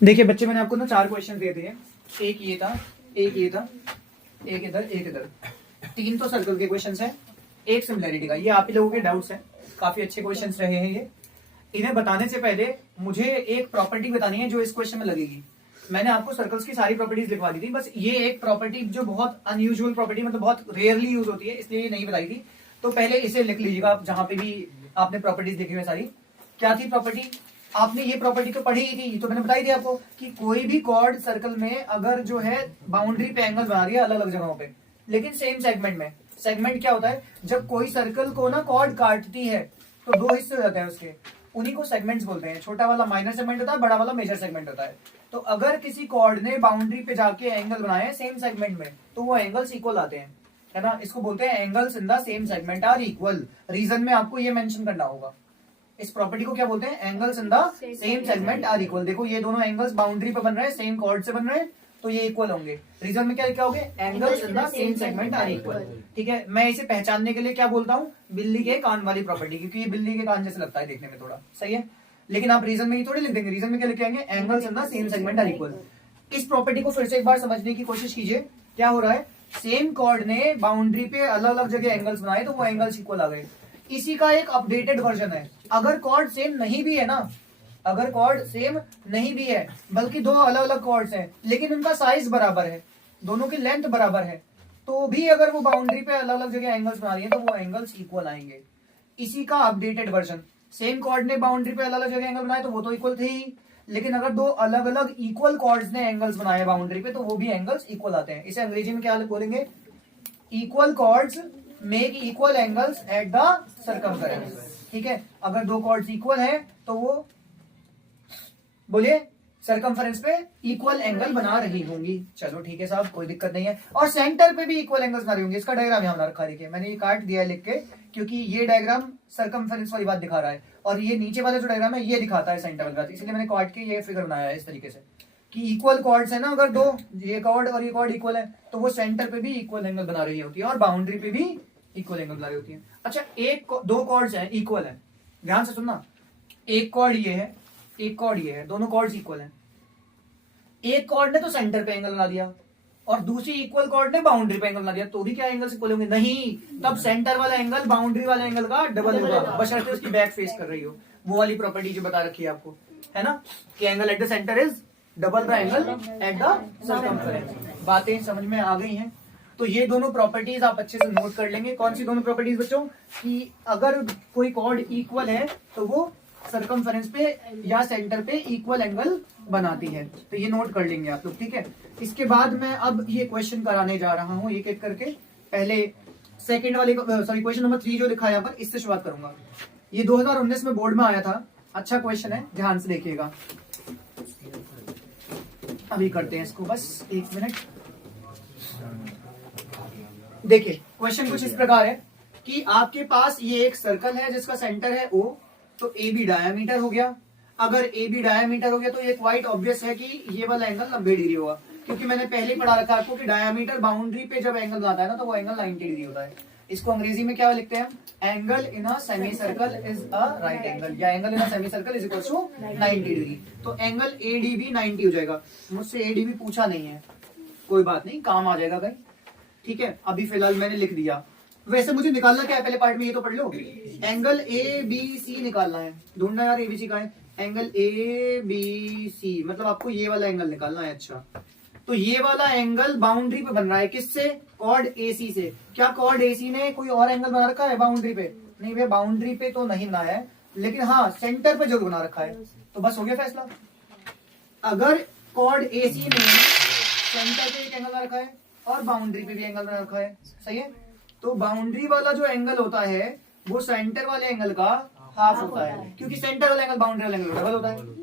देखिए बच्चे, मैंने आपको ना 4 क्वेश्चन दिए थे। एक ये था, एक ये था, एक इधर, एक इधर। 3 तो सर्कल के क्वेश्चंस हैं, एक सिमिलैरिटी का। ये आप ही लोगों के डाउट्स हैं, काफी अच्छे क्वेश्चंस रहे हैं ये। इन्हें बताने से पहले मुझे एक प्रॉपर्टी बतानी है जो इस क्वेश्चन में लगेगी। मैंने आपको सर्कल्स की सारी प्रॉपर्टीज लिखवा दी थी, बस ये एक प्रॉपर्टी जो बहुत अनयूजुअल प्रॉपर्टी, मतलब बहुत रेयरली यूज होती है, इसलिए ये नहीं बताई थी। तो पहले इसे लिख लीजिएगा आप, जहां पे भी आपने प्रॉपर्टीज लिखी हुई सारी। क्या थी प्रॉपर्टी? आपने ये प्रॉपर्टी तो पढ़ी ही थी, तो मैंने बताई थी आपको कि कोई भी कॉर्ड सर्कल में अगर जो है बाउंड्री पे एंगल बना रही है अलग अलग जगहों पे, लेकिन सेम सेगमेंट में। सेगमेंट क्या होता है? जब कोई सर्कल को ना कॉर्ड काटती है तो 2 हिस्से हो जाते हैं उसके, उन्हीं को सेगमेंट्स बोलते हैं। छोटा वाला माइनर सेगमेंट होता है, बड़ा वाला मेजर सेगमेंट होता है। तो अगर किसी कॉर्ड ने बाउंड्री पे जाके एंगल बनाए सेम सेगमेंट में, तो वो एंगल्स इक्वल आते हैं, है ना। इसको बोलते हैं angles in the same segment are equal. Reason में आपको ये मेंशन करना होगा। इस प्रॉपर्टी को क्या बोलते हैं? Angles in the same segment are equal. देखो ये दोनों एंगल्स बाउंड्री पे बन रहे हैं, सेम कॉर्ड से बन रहे हैं, तो ये इक्वल होंगे। रीजन में क्या लिखा होगा? Angles in the same segment are equal. ठीक है, मैं इसे पहचानने के लिए क्या बोलता हूँ? बिल्ली के कान वाली प्रॉपर्टी, क्योंकि ये बिल्ली के कान जैसे लगता है देखने में, थोड़ा सही है। लेकिन आप रीजन में ही थोड़ी लिख देंगे, रीजन में क्या लिख आएंगे? Angles in the same segment are equal. इस प्रॉपर्टी को फिर से एक बार समझने की कोशिश कीजिए। क्या हो रहा है? सेम कॉर्ड ने बाउंड्री पे अलग अलग जगह एंगल्स बनाए, तो वो एंगल्स इक्वल आ गए। इसी का एक अपडेटेड वर्जन है। अगर कॉर्ड सेम नहीं भी है ना, अगर कॉर्ड सेम नहीं भी है, बल्कि 2 अलग अलग कॉर्ड्स हैं, लेकिन उनका साइज बराबर है, दोनों की लेंथ बराबर है, तो भी अगर वो बाउंड्री पे अलग अलग जगह एंगल्स बना रही है तो वो एंगल्स इक्वल आएंगे। इसी का अपडेटेड वर्जन। सेम कॉर्ड ने बाउंड्री पे अलग अलग जगह एंगल बनाए तो वो तो इक्वल थे ही, लेकिन अगर 2 अलग अलग इक्वल कॉर्ड्स ने एंगल्स बनाए बाउंड्री पे, तो वो भी एंगल्स इक्वल आते हैं। इसे अंग्रेजी में क्या बोलेंगे? Equal chords make equal angles at the circumference. ठीक है, अगर 2 कॉर्ड्स इक्वल है तो वो, बोलिए, सर्कमफेरेंस पे इक्वल एंगल बना रही होंगी। चलो ठीक है साहब, कोई दिक्कत नहीं है। और सेंटर पे भी इक्वल एंगल्स बना रही होंगी। इसका डायग्राम यहां बना रखा है, देखिए मैंने ये काट दिया है लिख के, क्योंकि ये डायग्राम सर्कमफेरेंस वाली बात दिखा रहा है, और ये नीचे वाला जो डायग्राम है ये दिखाता है सेंटर वाली बात, इसलिए मैंने काट के ये फिगर बनाया है इस तरीके से कि इक्वल कॉर्ड्स है ना, अगर 2, ये कॉर्ड और ये कॉर्ड इक्वल है, तो वो सेंटर पे भी इक्वल एंगल बना रही होती है और बाउंड्री पे भी इक्वल एंगल बना रही होती है। अच्छा, 2 कॉर्ड्स हैं, इक्वल है, ध्यान से सुनना। एक कॉर्ड ये है, एक कॉर्ड ये है, दोनों कॉर्ड्स इक्वल हैं। एक कॉर्ड ने तो सेंटर पे एंगल बना दिया और दूसरी इक्वल कॉर्ड ने बाउंड्री पे एंगल बना दिया, तो भी क्या एंगल्स इक्वल होंगे? नहीं, तब सेंटर वाला एंगल बाउंड्री वाले एंगल का डबल होगा, बशर्ते उसकी बैक फेस कर रही हो। वो वाली प्रॉपर्टी जो बता रखी है आपको, है ना, कि angle at the centre is double the angle at the circumference. बातें समझ में आ गई हैं? तो ये दोनों प्रॉपर्टीज आप अच्छे से नोट कर लेंगे। कौन सी दोनों प्रॉपर्टीज बच्चों? कि अगर कोई कॉर्ड इक्वल है तो वो सर्कमफेरेंस पे या सेंटर पे इक्वल एंगल बनाती है। तो ये नोट कर लेंगे आप लोग, ठीक है। इसके बाद मैं अब ये क्वेश्चन कराने जा रहा हूं एक एक करके। पहले सेकंड वाले, सॉरी, क्वेश्चन नंबर 3 जो लिखा है यहाँ पर, इससे शुरुआत करूंगा। ये 2019 में बोर्ड में आया था, अच्छा क्वेश्चन है, ध्यान से देखिएगा। अभी करते हैं इसको, बस 1 मिनट। देखिए क्वेश्चन कुछ इस प्रकार है कि आपके पास ये एक सर्कल है जिसका सेंटर है O, तो ए बी डायामीटर हो गया। अगर ए बी डायामीटर हो गया तो ये क्वाइट ऑब्वियस है कि ये वाला एंगल 90 डिग्री होगा, क्योंकि मैंने पहले ही पढ़ा रखा है आपको कि डायामीटर बाउंड्री पे जब एंगल आता है ना, तो वो एंगल 90 डिग्री होता है। इसको अंग्रेजी में क्या लिखते हैं? Angle in a semi circle is a right angle, या angle in a semi circle is equal to 90 degree. तो एंगल एडीबी 90 हो जाएगा। मुझसे एडीबी पूछा नहीं है, कोई बात नहीं, काम आ जाएगा कहीं, ठीक है। अभी फिलहाल मैंने लिख दिया। वैसे मुझे निकालना क्या है पहले पार्ट में, ये तो पढ़ लो। एंगल ए बी सी निकालना है, ढूंढना यार एबीसी का है। एंगल ए बी सी मतलब आपको ये वाला एंगल निकालना है। अच्छा, तो ये वाला एंगल बाउंड्री पे बन रहा है, किससे? कॉर्ड एसी से। क्या कॉर्ड एसी ने कोई और एंगल बना रखा है बाउंड्री पे? नहीं भैया, बाउंड्री पे तो नहीं बनाया है, लेकिन हाँ सेंटर पे जरूर बना रखा है। तो बस हो गया फैसला। अगर कॉर्ड एसी ने सेंटर पे एक एंगल बना रखा है और बाउंड्री पे भी एंगल बना रखा है, सही है, तो बाउंड्री वाला जो एंगल होता है वो सेंटर वाले एंगल का हाफ होता है, क्योंकि सेंटर वाला एंगल बाउंड्री वाले एंगल डबल होता है।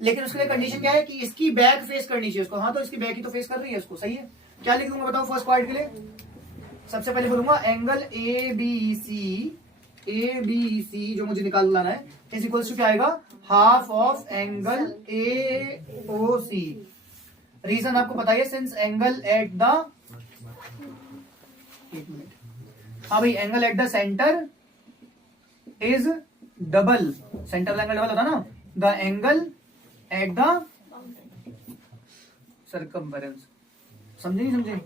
लेकिन उसके लिए कंडीशन क्या है कि इसकी बैक फेस करनी चाहिए उसको। हाँ, तो इसकी बैक ही तो फेस कर रही है उसको, सही है। क्या लिख दूंगा बताओ फर्स्ट पार्ट के लिए? सबसे पहले बोलूंगा एंगल ए बी सी जो मुझे निकालना है इज इक्वल टू क्या आएगा? Half of angle A O C. Reason आपको बताइए, सिंस एंगल एट द, एक मिनट, हाँ भाई, angle at the centre is double, centre angle double होता ना, the angle at the circumference. समझे नहीं समझे?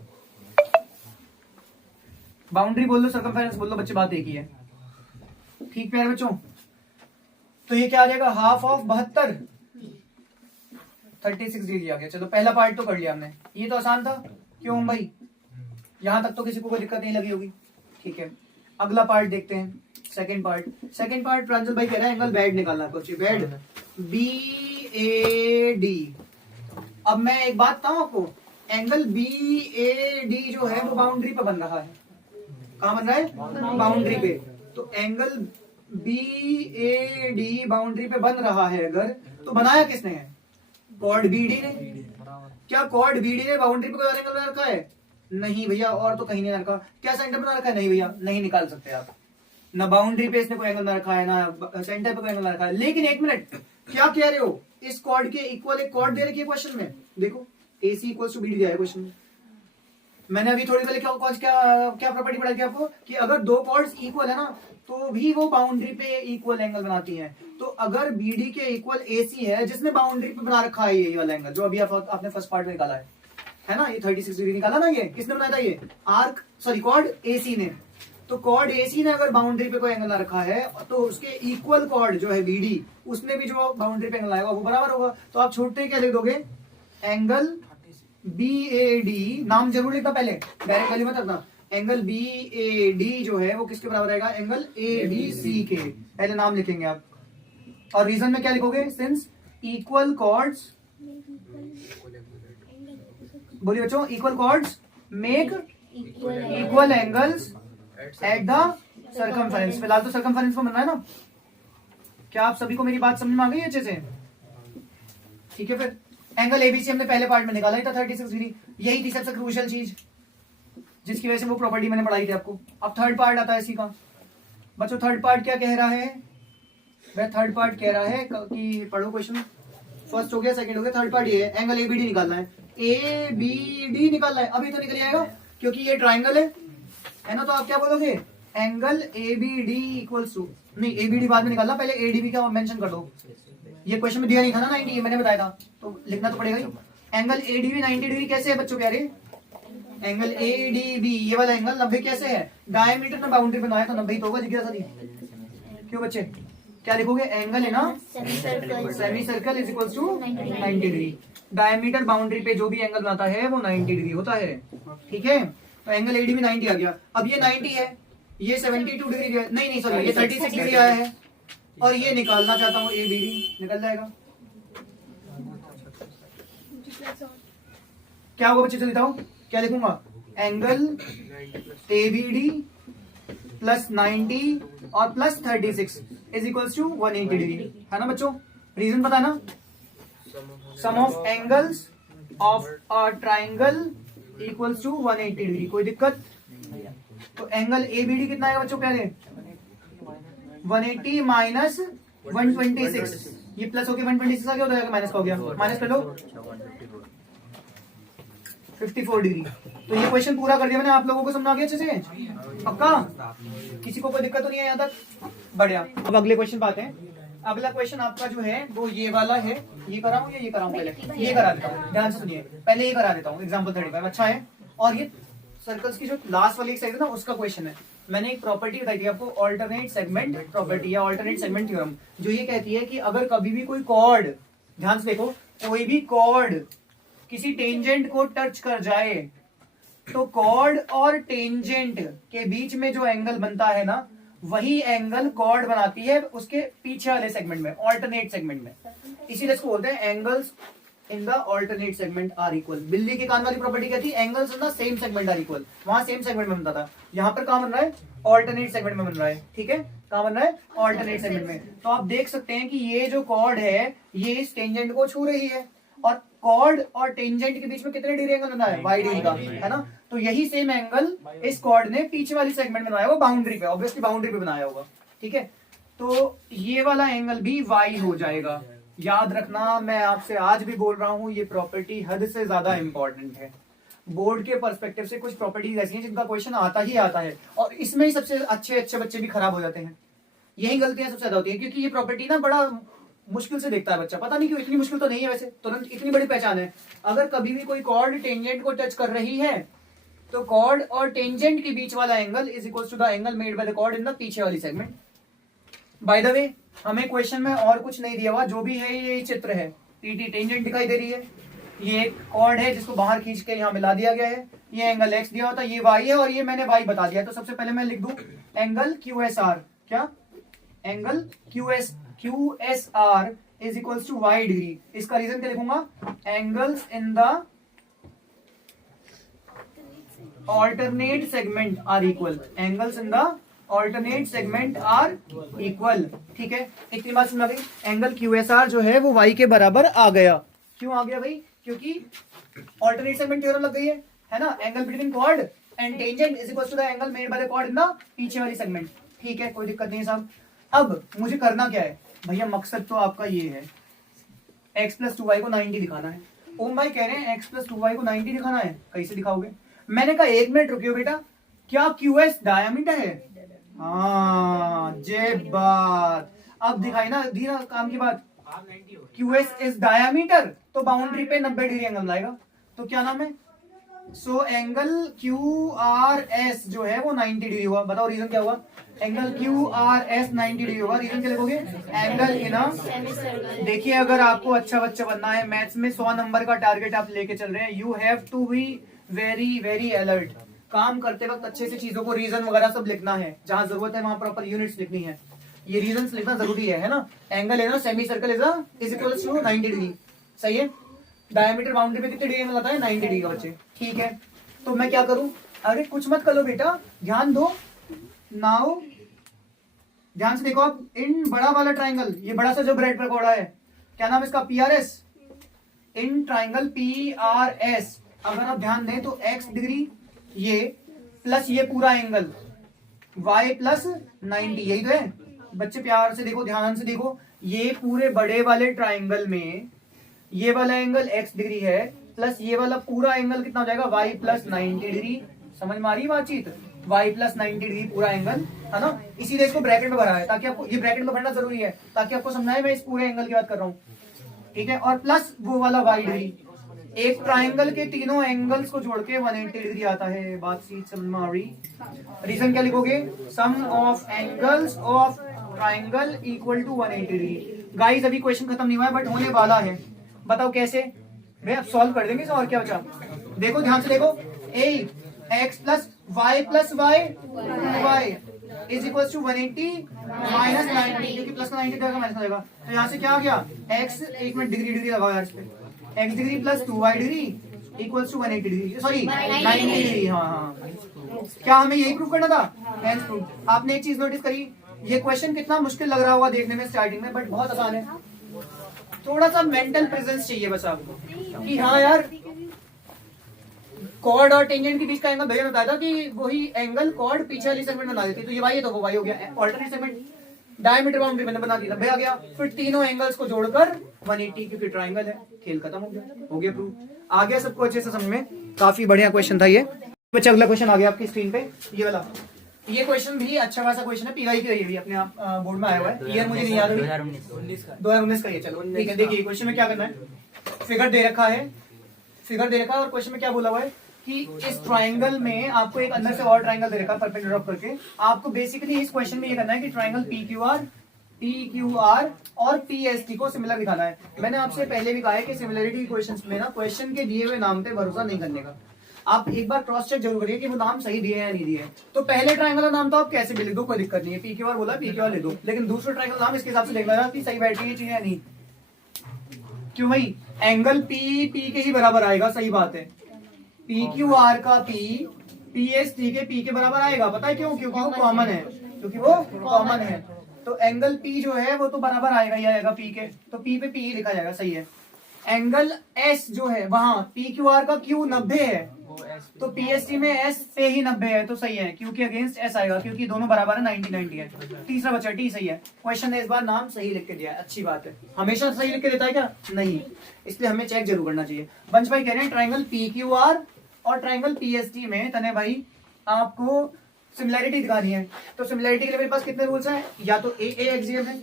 बाउंड्री बोल लो, सर्कमफेरेंस बोल लो, बच्चे बात एक ही है। ठीक प्यारे बच्चों, तो ये क्या आ जाएगा, हाफ ऑफ 72, 36 डिग्री आ गया। चलो पहला पार्ट तो कर लिया हमने, ये तो आसान था, क्यों भाई? यहां तक तो किसी को कोई दिक्कत नहीं लगी होगी। ठीक है, अगला पार्ट देखते हैं, सेकंड पार्ट। सेकंड पार्ट प्रांजल भाई कह रहा है एंगल बेड निकालना, कुछ बेड BAD। अब मैं एक बात बताऊं आपको, एंगल BAD जो है वो बाउंड्री पे बन रहा है। कहां बन रहा है? बाउंड्री पे। तो एंगल BAD बाउंड्री पे बन रहा है अगर, तो बनाया किसने है? कॉर्ड BD ने। क्या कॉर्ड BD ने बाउंड्री पे कोई और एंगल बना रखा है? नहीं भैया, और तो कहीं नहीं रखा। क्या सेंटर बना रखा है? नहीं भैया, नहीं निकाल सकते आप। ना बाउंड्री पे इसने कोई एंगल बना रखा है, ना सेंटर पे कोई एंगल बना रखा है। लेकिन एक मिनट, क्या कह रहे हो? इस कॉर्ड के इक्वल एक कॉर्ड दे रखी है क्वेश्चन में, देखो AC इक्वल्स टू BD दिया है क्वेश्चन में। मैंने अभी थोड़ी पहले क्या प्रॉपर्टी पढ़ाई थी आपको, कि अगर दो कॉर्ड्स इक्वल है ना, तो भी वो बाउंड्री पे इक्वल एंगल बनाती हैं। तो अगर BD के इक्वल AC है, जिसने बाउंड्री पे बना रखा है ये वाला एंगल, जो अभी आपने फर्स्ट पार्ट में निकाला है ना, ये 36 डिग्री निकाला ना, ये किसने बनाया था? ये कॉर्ड AC ने। तो कॉर्ड AC ने अगर बाउंड्री पे कोई एंगल ना रखा है, तो उसके इक्वल कॉर्ड जो है BD, उसने भी जो बाउंड्री पे एंगल आएगा वो बराबर होगा। तो आप छोड़ते ही क्या लिख दोगे? एंगल BAD, नाम जरूर लिखना पहले, डायरेक्ट वैल्यू मत रखना। एंगल BAD जो है वो किसके बराबर रहेगा? एंगल ABC के। पहले नाम लिखेंगे आप, और रीजन में क्या लिखोगे? सिंस इक्वल कॉर्ड्स, बोलिए बच्चों, equal chords make equal angles at the circumference. फिलहाल तो सर्कमफेरेंस को बनना है ना। क्या आप सभी को मेरी बात समझ में आ गई अच्छे से? ठीक है, फिर एंगल ABC हमने पहले पार्ट में निकाला ही था 36 डिग्री, यही थी सबसे क्रूशियल चीज, जिसकी वजह से वो प्रॉपर्टी मैंने पढ़ाई थी आपको। अब थर्ड पार्ट आता है इसी का। बच्चों थर्ड पार्ट क्या कह रहा है? वह थर्ड पार्ट कह रहा है कि पढ़ो क्वेश्चन, फर्स्ट हो गया, सेकंड हो गया, थर्ड पार्ट ये है, एंगल ABD निकालना है। ABD निकालना है, अभी तो निकल आएगा क्योंकि ये ट्राइंगल है ना। तो आप क्या बोलोगे? एंगल ABD इक्वल्स टू, नहीं ABD बाद में निकालना, पहले ADB का मेंशन कर दो। ये क्वेश्चन में दिया नहीं था ना 90, ये मैंने बताया था, तो लिखना तो पड़ेगा ही। एंगल ADB 90 डिग्री कैसे है बच्चों? कह रहे एंगल ADB ये वाला एंगल 90 कैसे है? डायमीटर में बाउंड्री बनाया तो 90 तो होगा, जिज्ञासा थी। क्यों बच्चे, क्या लिखोगे? एंगल है ना semi circle is equals to 90 degree. Diameter boundary पे जो भी एंगल बनाता है वो 90 डिग्री होता है। ठीक है, तो एंगल ADB 90 आ गया। अब ये 90 है, ये 72 डिग्री है, नहीं सॉरी, ये 36 डिग्री आया है, और ये निकालना चाहता हूँ ABD, निकल जाएगा। क्या होगा बच्चे? चलता हूँ, क्या लिखूंगा? एंगल ABD प्लस 90 और plus 36 is equals to 180 degree, है ना बच्चों? रीजन पता ना, sum of angles of a triangle equals to 180 degree. कोई दिक्कत? तो एंगल ABD कितना आएगा बच्चों? पहले 180 माइनस 126, ये प्लस होके 126 आ गया, हो माइनस का हो गया, माइनस कर लो 54 डिग्री। तो ये क्वेश्चन पूरा कर दिया मैंने, आप लोगों को समझ आ गया अच्छे से? पक्का? किसी को कोई दिक्कत तो नहीं है यहाँ तक? बढ़िया। अब अगले क्वेश्चन पे आते हैं। अगला क्वेश्चन आपका जो है वो ये वाला है। ये कराऊं या ये कराऊं? पहले ये करा देता हूँ, ध्यान से सुनिए, पहले ये करा देता हूँ। एग्जाम्पल 35 अच्छा है, और ये सर्कल्स की जो लास्ट वाली साइड है ना, उसका क्वेश्चन है। मैंने एक प्रॉपर्टी बताई थी आपको, ऑल्टरनेट सेगमेंट प्रॉपर्टी या ऑल्टरनेट सेगमेंट थ्योरम, जो ये कहती है कि अगर कभी भी कोई कॉर्ड, ध्यान से देखो, कोई भी कॉर्ड किसी टेंजेंट को टच कर जाए, तो कॉर्ड और टेंजेंट के बीच में जो एंगल बनता है ना, वही एंगल कॉर्ड बनाती है उसके पीछे वाले सेगमेंट में, ऑल्टरनेट सेगमेंट में। इसीलिए इसको बोलते हैं angles in the alternate segment are equal. बिल्ली के कान वाली प्रॉपर्टी क्या थी? Angles in the same segment are equal. वहां सेम सेगमेंट में बनता था, यहाँ पर कहां बन रहा है? ऑल्टरनेट सेगमेंट में बन रहा है। ठीक है, कहां बन रहा है? ऑल्टरनेट सेगमेंट में। तो आप देख सकते हैं कि ये जो कॉर्ड है ये इस टेंजेंट को छू रही है, और कॉर्ड और टेंजेंट के बीच में कितने डिग्री एंगल बना है? वाई डिग्री का, है ना। तो यही सेम एंगल इस कॉर्ड ने पीछे वाली सेगमेंट में बनाया होगा, बाउंड्री पे, ऑब्वियसली बाउंड्री पे बनाया होगा। ठीक है, तो ये वाला एंगल भी वाई हो जाएगा। याद रखना, मैं आपसे आज भी बोल रहा हूं, ये प्रॉपर्टी हद से ज्यादा इंपॉर्टेंट है। बोर्ड के पर्सपेक्टिव से कुछ प्रॉपर्टीज ऐसी हैं जिनका क्वेश्चन आता ही आता है, और इसमें ही सबसे अच्छे बच्चे भी खराब हो जाते हैं। यही गलतियां सबसे ज्यादा होती है, क्योंकि ये प्रॉपर्टी ना बड़ा मुश्किल से देखता है बच्चा, पता नहीं क्यों, इतनी मुश्किल तो नहीं है वैसे, तुरंत इतनी बड़ी पहचान है। अगर कभी भी कोई कॉर्ड टेंजेंट को टच कर रही है तो कॉर्ड और टेंजेंट के बीच वाला angle is equal to the angle made by the chord in the पीछे वाली सेगमेंट। बाय द वे हमें क्वेश्चन में और कुछ नहीं दिया हुआ, जो भी है ये चित्र है, टीटी टेंजेंट दिखाई दे रही है, ये एक कॉर्ड है जिसको बाहर खींच के यहाँ मिला दिया गया है, ये एंगल एक्स दिया होता है, ये वाई है और ये मैंने वाई बता दिया। तो सबसे पहले मैं लिख दूं एंगल क्यू एस आर, क्या angle Q S R is equals to Y degree. इसका रीजन क्या लिखूंगा, angles in the alternate segment are equal, angles in the alternate segment are equal. ठीक है, इतनी बात समझ गई। एंगल क्यू एस आर जो है वो वाई के बराबर आ गया। क्यों आ गया भाई, क्योंकि ऑल्टरनेट सेगमेंट थ्योरम लग गई है ना, angle between chord and tangent is equal to the angle made by the chord in the पीछे वाली सेगमेंट। ठीक है, कोई दिक्कत नहीं साहब। अब मुझे करना क्या है भैया, मकसद तो आपका ये है x प्लस 2y को 90 दिखाना है। ओम भाई कह रहे हैं x प्लस 2y को 90 दिखाना है, कैसे दिखाओगे? मैंने कहा 1 मिनट रुकियो बेटा, क्या QS डायमीटर है? हाँ जय बात, अब दिखाई ना, दी ना काम की बात। QS इज डायमीटर, तो बाउंड्री पे 90 डिग्री एंगल लाएगा, तो क्या नाम है, सो एंगल QRS जो है वो 90 डिग्री हुआ। बताओ रीजन क्या हुआ, एंगल QRS 90 डिग्री होगा। रीजन क्या लिखोगे, एंगल इन अ, देखिए अगर आपको अच्छा बच्चा बनना है, मैथ्स में 100 नंबर का टारगेट आप लेके चल रहे हैं, you have to be very very alert. काम करते वक्त अच्छे से चीजों को रीजन वगैरह सब लिखना है, जहां जरूरत है वहां प्रॉपर यूनिट्स लिखनी है, ये रीजन लिखना जरूरी है ना। एंगल है ना, semi circle is equal to 90 degree, सही है। डायमीटर बाउंड्री पे कितने डिग्री एंगल आता है, 90 डिग्री का बच्चे। ठीक है, तो मैं क्या करूं, अरे कुछ मत करो बेटा, ध्यान दो। नाउ ध्यान से देखो आप, इन बड़ा वाला ट्राइंगल, ये बड़ा सा जो ब्रेड पकौड़ा है, क्या नाम है इसका, PRS। इन ट्राइंगल PRS अगर आप ध्यान दें तो x डिग्री ये प्लस ये पूरा एंगल y प्लस 90, यही तो है बच्चे। प्यार से देखो, ध्यान से देखो, ये पूरे बड़े वाले ट्राइंगल में ये वाला एंगल x डिग्री है, प्लस ये वाला पूरा एंगल कितना हो जाएगा, y प्लस 90 डिग्री। समझ में आ रही बातचीत, y प्लस 90 डिग्री पूरा एंगल है ना, इसीलिए इसको ब्रैकेट में भरा है, ताकि आपको ये ब्रैकेट में भरना जरूरी है, ताकि आपको समझाए मैं इस पूरे एंगल की बात कर रहा हूँ। ठीक है, और प्लस वो वाला y डिग्री। एक ट्राइंगल के तीनों एंगल्स को जोड़ के 180 डिग्री आता है। बात सीट समझ में आ रही? रीजन क्या लिखोगे, sum of angles of triangle equal to 180 degree. Guys अभी क्वेश्चन खत्म नहीं हुआ है, बट होने वाला है। बताओ कैसे, भैया अब सॉल्व कर देंगे, और क्या बचा, देखो ध्यान से देखो, A x plus Y plus Y is equal to 180 minus 90, क्योंकि प्लस का 90 जाएगा माइनस जाएगा, तो यहाँ से क्या आ गया x, एक मिनट डिग्री डिग्री लगाओ यार इस पे, x degree plus 2y degree equals to 180 degree, sorry 90 degree. हाँ, क्या हमें यही प्रूव करना था, हेंस प्रूव। आपने एक चीज नोटिस करी, ये क्वेश्चन कितना मुश्किल लग रहा होगा देखने में स्टार्टिंग में, बट बहुत आसान है। थोड़ा सा मेंटल प्रेजेंस चाहिए बस आपको, कि हाँ यार कॉर्ड और टेंजेंट के बीच का एंगल भैया बताया था कि वही एंगल कॉर्ड पीछे वाली सेगमेंट बना देती है, तो ये वाई है तो वो वाई हो गया, ऑल्टरनेट सेगमेंट डायमीटर बाउंड्री मैंने बना दिया, भैया गया। फिर तीनों एंगल्स को जोड़कर 180, क्योंकि ट्राइंगल है, खेल खत्म हो गया प्रूव। आ गया सबको अच्छे से समझ में, काफी बढ़िया क्वेश्चन था ये बच्चा। अगला क्वेश्चन आ गया आपकी स्क्रीन पे, ये वाला। ये क्वेश्चन भी अच्छा खासा क्वेश्चन है, पीवाई की ये भी अपने आप बोर्ड में आया हुआ है, ईयर मुझे नहीं याद, 2019 का ये। चलो ठीक है, देखिए क्वेश्चन में क्या करना है, फिगर दे रखा है, और क्वेश्चन में क्या बोला हुआ है कि इस ट्राइंगल में आपको एक अंदर से और ट्राइंगल दे रखा है परपेंडिकुलर ड्रॉप करके। आपको बेसिकली इस क्वेश्चन में ये करना है कि ट्राइंगल PQR और PST को सिमिलर दिखाना है। मैंने आपसे पहले भी कहा है कि सिमिलरिटी क्वेश्चंस में ना, क्वेश्चन के दिए हुए नाम पे भरोसा नहीं करने का, आप एक बार क्रॉस चेक जरूर करिए कि वो नाम सही दिए हैं या नहीं दिए। तो पहले ट्राइंगल का नाम तो आप कैसे भी लिख दो, कोई दिक्कत नहीं है, PQR बोला PQR लिख दो, लेकिन दूसरा ट्राइंगल नाम इसके हिसाब से लिख लेना कि सही बैठ रही है चीज या नहीं। क्यों भाई, एंगल P के ही बराबर आएगा, सही बात है। PQR का P PST के P के बराबर आएगा, पता है क्यों, क्योंकि वो कॉमन है, तो एंगल P जो है वो तो बराबर आएगा ही आएगा P के, तो P पे P ही लिखा जाएगा, सही है। एंगल S जो है वहां PQR का Q 90 है, तो PST में S पे ही 90 है, तो सही है, क्योंकि अगेंस्ट S आएगा, क्योंकि दोनों बराबर है, 90 है। तीसरा बच्चा T सही है। क्वेश्चन ने इस बार नाम सही लिख के दिया है, अच्छी बात है। हमेशा सही लिख के देता है क्या, नहीं, इसलिए हमें चेक जरूर करना चाहिए। वंश भाई कह रहे हैं ट्राइंगल PQR और ट्राइंगल PST में तने भाई आपको सिमिलैरिटी दिखानी है, तो सिमिलैरिटी के लिए मेरे पास कितने रूल्स हैं, या तो ए एक्सियम है,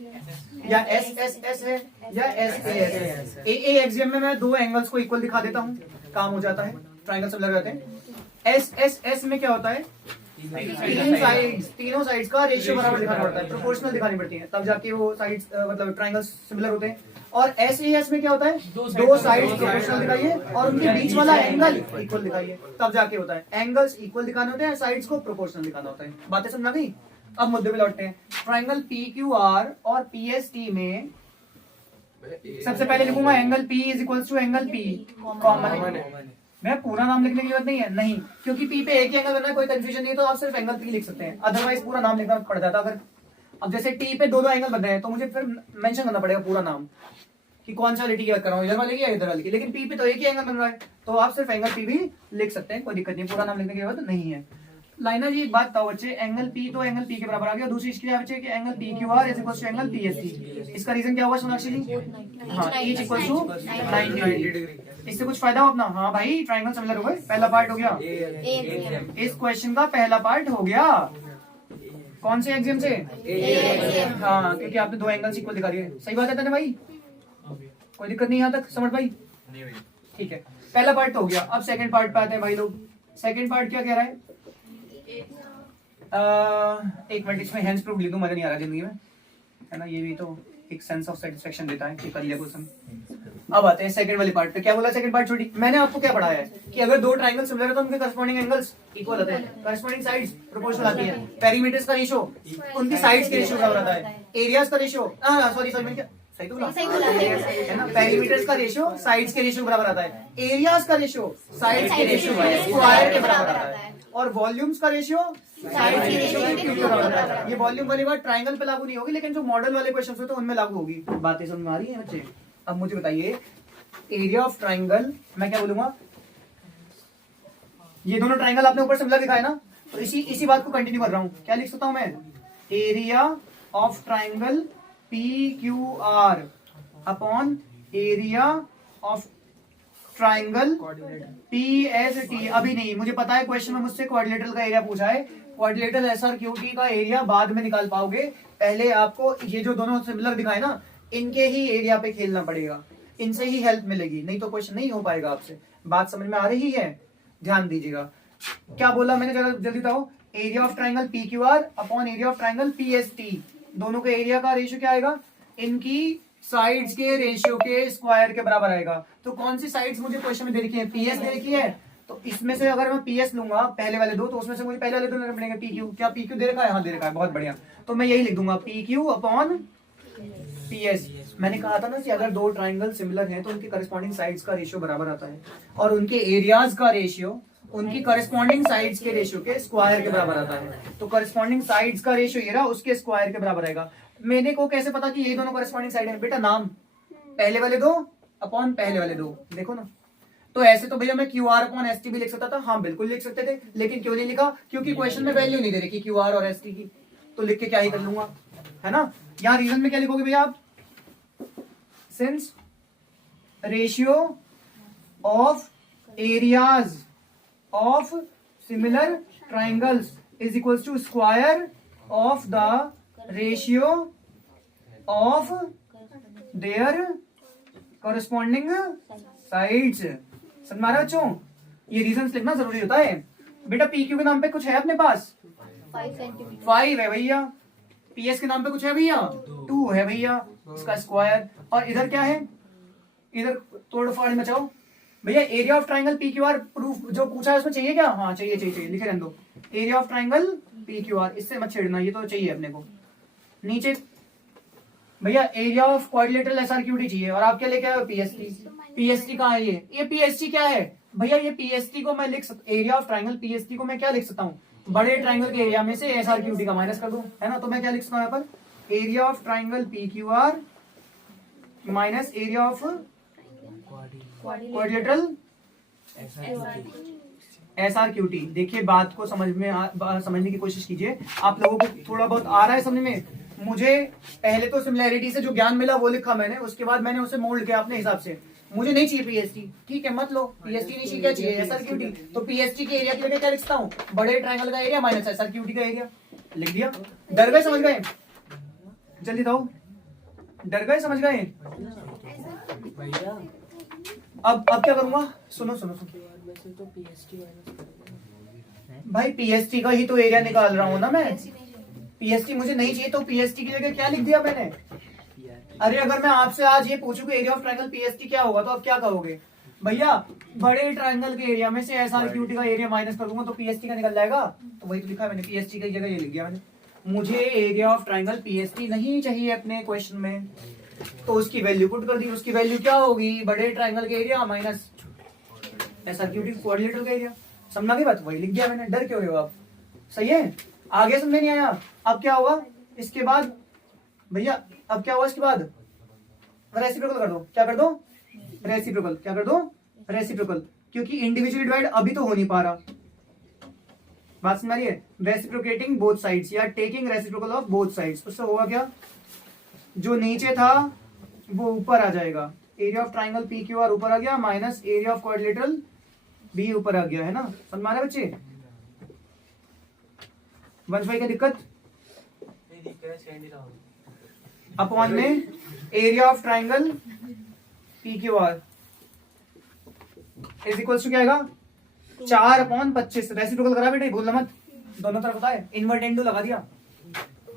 या एस एस एस है, या एस एस है। ए एक्सियम में मैं दो एंगल्स को इक्वल दिखा देता हूँ, काम हो जाता है, ट्राइंगल सिमिलर रहते हैं। एस एस एस में क्या होता है, तीनों साइड्स का रेशियो बराबर दिखाना पड़ता है, प्रोपोर्शनल दिखानी पड़ती है, तब जाके वो साइड्स मतलब ट्राइंगल सिमिलर होते हैं। और एस में क्या होता है, दो साइड्स प्रोपोर्शनल दिखाइए और उनके बीच वाला एंगल इक्वल दिखाइए, तब जाके होता है। एंगल्स इक्वल दिखाने होते हैं, साइड्स को प्रोपोर्शनल दिखाना होता है। बातें समझ गई? अब मुद्दे पे लौटते हैं। ट्राइंगल PQR और PST में सबसे पहले लिखूंगा angle P is equal to angle P common. मैं पूरा नाम लिखने की जरूरत नहीं है, नहीं, क्योंकि P पे एक ही एंगल बनना है, कोई कंफ्यूजन नहीं है, तो आप सिर्फ एंगल P लिख सकते हैं, अदरवाइज पूरा नाम लिखना पड़ जाता। अगर अब जैसे T पे दो एंगल बन रहे हैं तो मुझे फिर मेंशन करना पड़ेगा पूरा नाम कि कौन सा लिटी की बात कर रहा हूँ, इधर वाले की या इधर वाले की। लेकिन P पे तो एक ही एंगल बन रहा है, तो आप सिर्फ एंगल P भी लिख सकते हैं, कोई दिक्कत नहीं, पूरा नाम लिखने की जरूरत नहीं है। लाइना जी एक बात बताओ बच्चे, एंगल P तो एंगल P के बराबर आ गया, दूसरी इसके लिए बच्चे कि angle PQR is equal to angle PST। इसका रीजन क्या होगा सोनाक्षी जी? हाँ, each इक्वल टू 90 डिग्री। इससे कुछ फायदा हो अपना? हाँ भाई, ट्राइंगल सिमिलर हो गए, पहला पार्ट हो गया, इस क्वेश्चन का पहला पार्ट हो गया। कौन से एग्जाम से? हाँ, क्योंकि आपने दो एंगल्स इक्वल दिखा दिए। सही बात है ना भाई, कोई दिक्कत नहीं यहाँ तक, समझ भाई? ठीक है, पहला पार्ट तो हो गया। अब सेकंड पार्ट पे आते हैं भाई लोग। सेकंड पार्ट क्या कह रहा है? एक मिनट, इसमें हैंड्स प्रूफ लिख दूं, मजा नहीं आ रहा जिंदगी में, है ना? ये भी तो एक सेंस ऑफ सेटिस्फेक्शन देता है कि कर लिया क्वेश्चन। अब आते हैं सेकंड वाली पार्ट पे। क्या बोला सेकंड पार्ट? छोटी मैंने आपको क्या पढ़ाया है कि अगर दो ट्रायंगल सिमिलर है तो उनके करस्पॉन्डिंग एंगल्स इक्वल होते हैं, करस्पॉन्डिंग साइड्स प्रोपोर्शनल आती है, पेरीमीटर्स का रेशियो उनकी साइड्स के रेशियो बराबर आता है, एरियाज का रेशियो सॉरी मैं क्या सही तो बोला है ना, पेरीमीटर्स का रेशियो साइड्स के रेशियो बराबर आता है, एरियाज का रेशियो साइड्स के रेशियो स्क्वायर के बराबर आता है, और वॉल्यूम्स का रेशियो साइड्स के रेशियो के बराबर आता है। ये वॉल्यूम वाली बात ट्रायंगल पे लागू नहीं होगी, लेकिन जो मॉडल वाले क्वेश्चंस होते हैं उनमें लागू होगी। बातें समझ में आ रही है बच्चे? अब मुझे बताइए, एरिया ऑफ ट्राइंगल, मैं क्या बोलूंगा, ये दोनों ट्राइंगल आपने ऊपर सिमिलर दिखाए ना, तो इसी बात को कंटिन्यू कर रहा हूं। क्या लिख सकता हूं मैं? Area of triangle PQR upon area of triangle PST। अभी नहीं, मुझे पता है क्वेश्चन में मुझसे क्वाड्रिलेटरल का एरिया पूछा है, क्वाड्रिलेटरल SRQT का एरिया बाद में निकाल पाओगे, पहले आपको ये जो दोनों सिमिलर दिखाए ना, इनके ही एरिया पे खेलना पड़ेगा, इनसे ही हेल्प मिलेगी, नहीं तो क्वेश्चन नहीं हो पाएगा आपसे। बात समझ में आ रही है? ध्यान दीजिएगा। क्या बोला मैंने, जरा जल्दी बताओ। Area of triangle PQR upon area of triangle PST, दोनों के एरिया का रेशियो क्या आएगा? इनकी साइड्स के रेशियो के स्क्वायर के बराबर आएगा। तो कौन सी साइड्स मुझे क्वेश्चन में दे रखी है? PS दे रखी है, तो इसमें से अगर मैं PS लूंगा पहले वाले दो, तो उसमें से मुझे पहले वाले दो लेने पड़ेंगे PQ। क्या PQ दे रखा है? हाँ दे रखा है, बहुत बढ़िया। तो मैं यही लिख दूंगा PQ अपॉन PS। मैंने कहा था ना कि अगर दो ट्राइंगल सिमिलर हैं तो उनके करस्पॉन्डिंग साइड्स का रेशियो बराबर आता है, और उनके एरियाज का रेशियो उनकी करस्पॉन्डिंग साइड्स के रेशियो के स्क्वायर के बराबर आता है। तो करस्पॉन्डिंग साइड्स का रेशियो ये रहा, उसके स्क्वायर के बराबर आएगा। मैंने को कैसे पता कि ये दोनों करस्पॉन्डिंग साइड है? बेटा नाम, पहले वाले दो अपॉन पहले वाले दो, देखो ना। तो ऐसे तो भैया मैं QR अपॉन ST भी लिख सकता था, हाँ बिल्कुल लिख सकते थे, लेकिन क्यों नहीं लिखा? क्योंकि क्वेश्चन में वैल्यू नहीं दे रही QR और ST की, तो लिख के क्या ही कर लूंगा, है ना? यहाँ रीजन में क्या लिखोगे भैया आप? Since ratio of areas of similar triangles is equals to square of the ratio of their corresponding sides. समझ में आ रहा है बच्चों? ये रीजंस लिखना जरूरी होता है। बेटा PQ के नाम पे कुछ है अपने पास? 5 सेंटीमीटर 5 है भैया। PS के नाम पे कुछ है भैया? 2 है भैया, इसका स्क्वायर। और इधर क्या है? इधर तोड़ फाड़ मचाओ भैया। Area of triangle PQR proof जो पूछा है उसमें चाहिए क्या? हाँ चाहिए चाहिए चाहिए, लिखे रहने दो। एरिया ऑफ ट्राइंगल PQR, इससे मत छेड़ना, ये तो चाहिए अपने को। नीचे भैया एरिया ऑफ क्वाड्रिलेटरल SRQT चाहिए, और आप क्या लेके आए हो? PST। PST कहाँ है? ये PST क्या है भैया? ये PST को मैं लिख सकता, एरिया ऑफ ट्राइंगल PST को मैं क्या लिख सकता हूँ? बड़े ट्राइंगल के एरिया में से SRQT का माइनस कर दूं, है ना? तो मैं क्या लिख सकता हूँ यहाँ पर? Area of triangle PQR minus area of quadrilateral SRQT। देखिए बात को समझने की कोशिश कीजिए। आप लोगों को थोड़ा बहुत आ रहा है समझ में? मुझे पहले तो सिमिलैरिटी से जो ज्ञान मिला वो लिखा मैंने, उसके बाद मैंने उसे मोल्ड किया अपने हिसाब से। मुझे नहीं चाहिए पीएसटी, ठीक है मत लो, पीएसटी नहीं चाहिए, क्या चाहिए एसआरक्यूटी। तो पीएसटी के एरिया की जगह क्या लिखता हूँ, बड़े ट्रायंगल का एरिया माइनस एसआरक्यूटी का एरिया, लिख दिया। डर गए, समझ गए, जल्दी दो, डर गए, समझ गए। अब क्या करूंगा, सुनो सुनो सुनो भाई, पीएसटी का ही तो एरिया निकाल रहा हूं ना मैं, पीएसटी मुझे नहीं चाहिए, तो पीएसटी की जगह क्या लिख दिया मैंने। अरे अगर मैं आपसे आज ये पूछूं कि एरिया ऑफ ट्रायंगल पीएसटी क्या होगा, तो आप क्या कहोगे, भैया बड़े ट्रायंगल के एरिया में से एसआरक्यूटी का एरिया माइनस कर दूंगा तो पीएसटी का निकल जाएगा। तो वही तो लिखा मैंने, पीएसटी की जगह ये लिख दिया मैंने। मुझे एरिया ऑफ ट्रायंगल पीएसटी नहीं चाहिए अपने क्वेश्चन में, तो उसकी वैल्यू पुट कर दी। उसकी वैल्यू क्या होगी, बड़े ट्रायंगल के एरिया माइनस एसआरक्यूटी क्वाड्रिलेटरल का एरिया। समझना की बात, वही लिख दिया मैंने। डर क्यों रहे हो आप, सही है, आगे समझ नहीं आया। अब क्या होगा इसके बाद भैया, अब क्या होगा इसके बाद, रेसिप्रोकल कर दो, क्या कर दो, रेसिप्रोकल, क्या कर दो, रेसिप्रोकल, क्योंकि इंडिविजुअल डिवाइड अभी तो हो नहीं पा रहा। बात समझ रही है, रेसिप्रोकेटिंग बोथ साइड्स या taking reciprocal of both sides, उससे होगा क्या, जो नीचे था वो ऊपर आ जाएगा, area of triangle P Q R ऊपर आ गया, minus area of quadrilateral B ऊपर आ गया, है ना। समझ मारे बच्चे, वंश भाई क्या दिक्कत, अपॉन में area of triangle P Q R is equal to क्या आएगा, 4/25। रेसिप्रोकल करा बेटे, भूलना मत, दोनों तरफ होता है, इन्वर्टेंडो लगा दिया।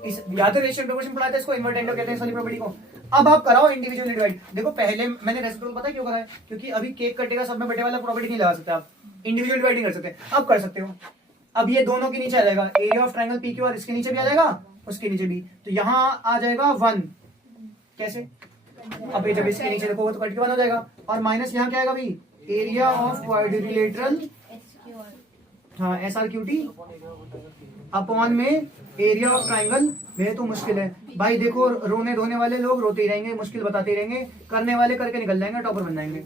इस या तो रेशियो प्रोपोर्शन पढ़ाते हैं, इसको इन्वर्टेंडो कहते हैं इस वाली प्रॉपर्टी को। अब आप कराओ इंडिविजुअल डिवाइड। देखो पहले मैंने रेसिप्रोकल पता है क्यों कराया, क्योंकि अभी केक कटेगा सब में बटे वाला प्रॉपर्टी नहीं लगा सकते आप, इंडिविजुअल डिवाइड नहीं कर सकते, अब कर सकते हो। अब ये दोनों के नीचे आ जाएगा area of triangle P Q are, इसके नीचे भी आ जाएगा, उसके नीचे भी, तो यहाँ आ जाएगा 1। कैसे, अब जब इसके नीचे देखो तो कट के 1 हो जाएगा, और माइनस यहाँ क्या आएगा भाई, एरिया ऑफ क्वाड्रिलेटरल, हाँ एसआरक्यूटी अपॉन में एरिया ऑफ ट्राइंगल। मेरे तो मुश्किल है भाई, देखो रोने धोने वाले लोग रोते ही रहेंगे, मुश्किल बताते ही रहेंगे, करने वाले करके निकल जाएंगे, टॉपर बन जाएंगे,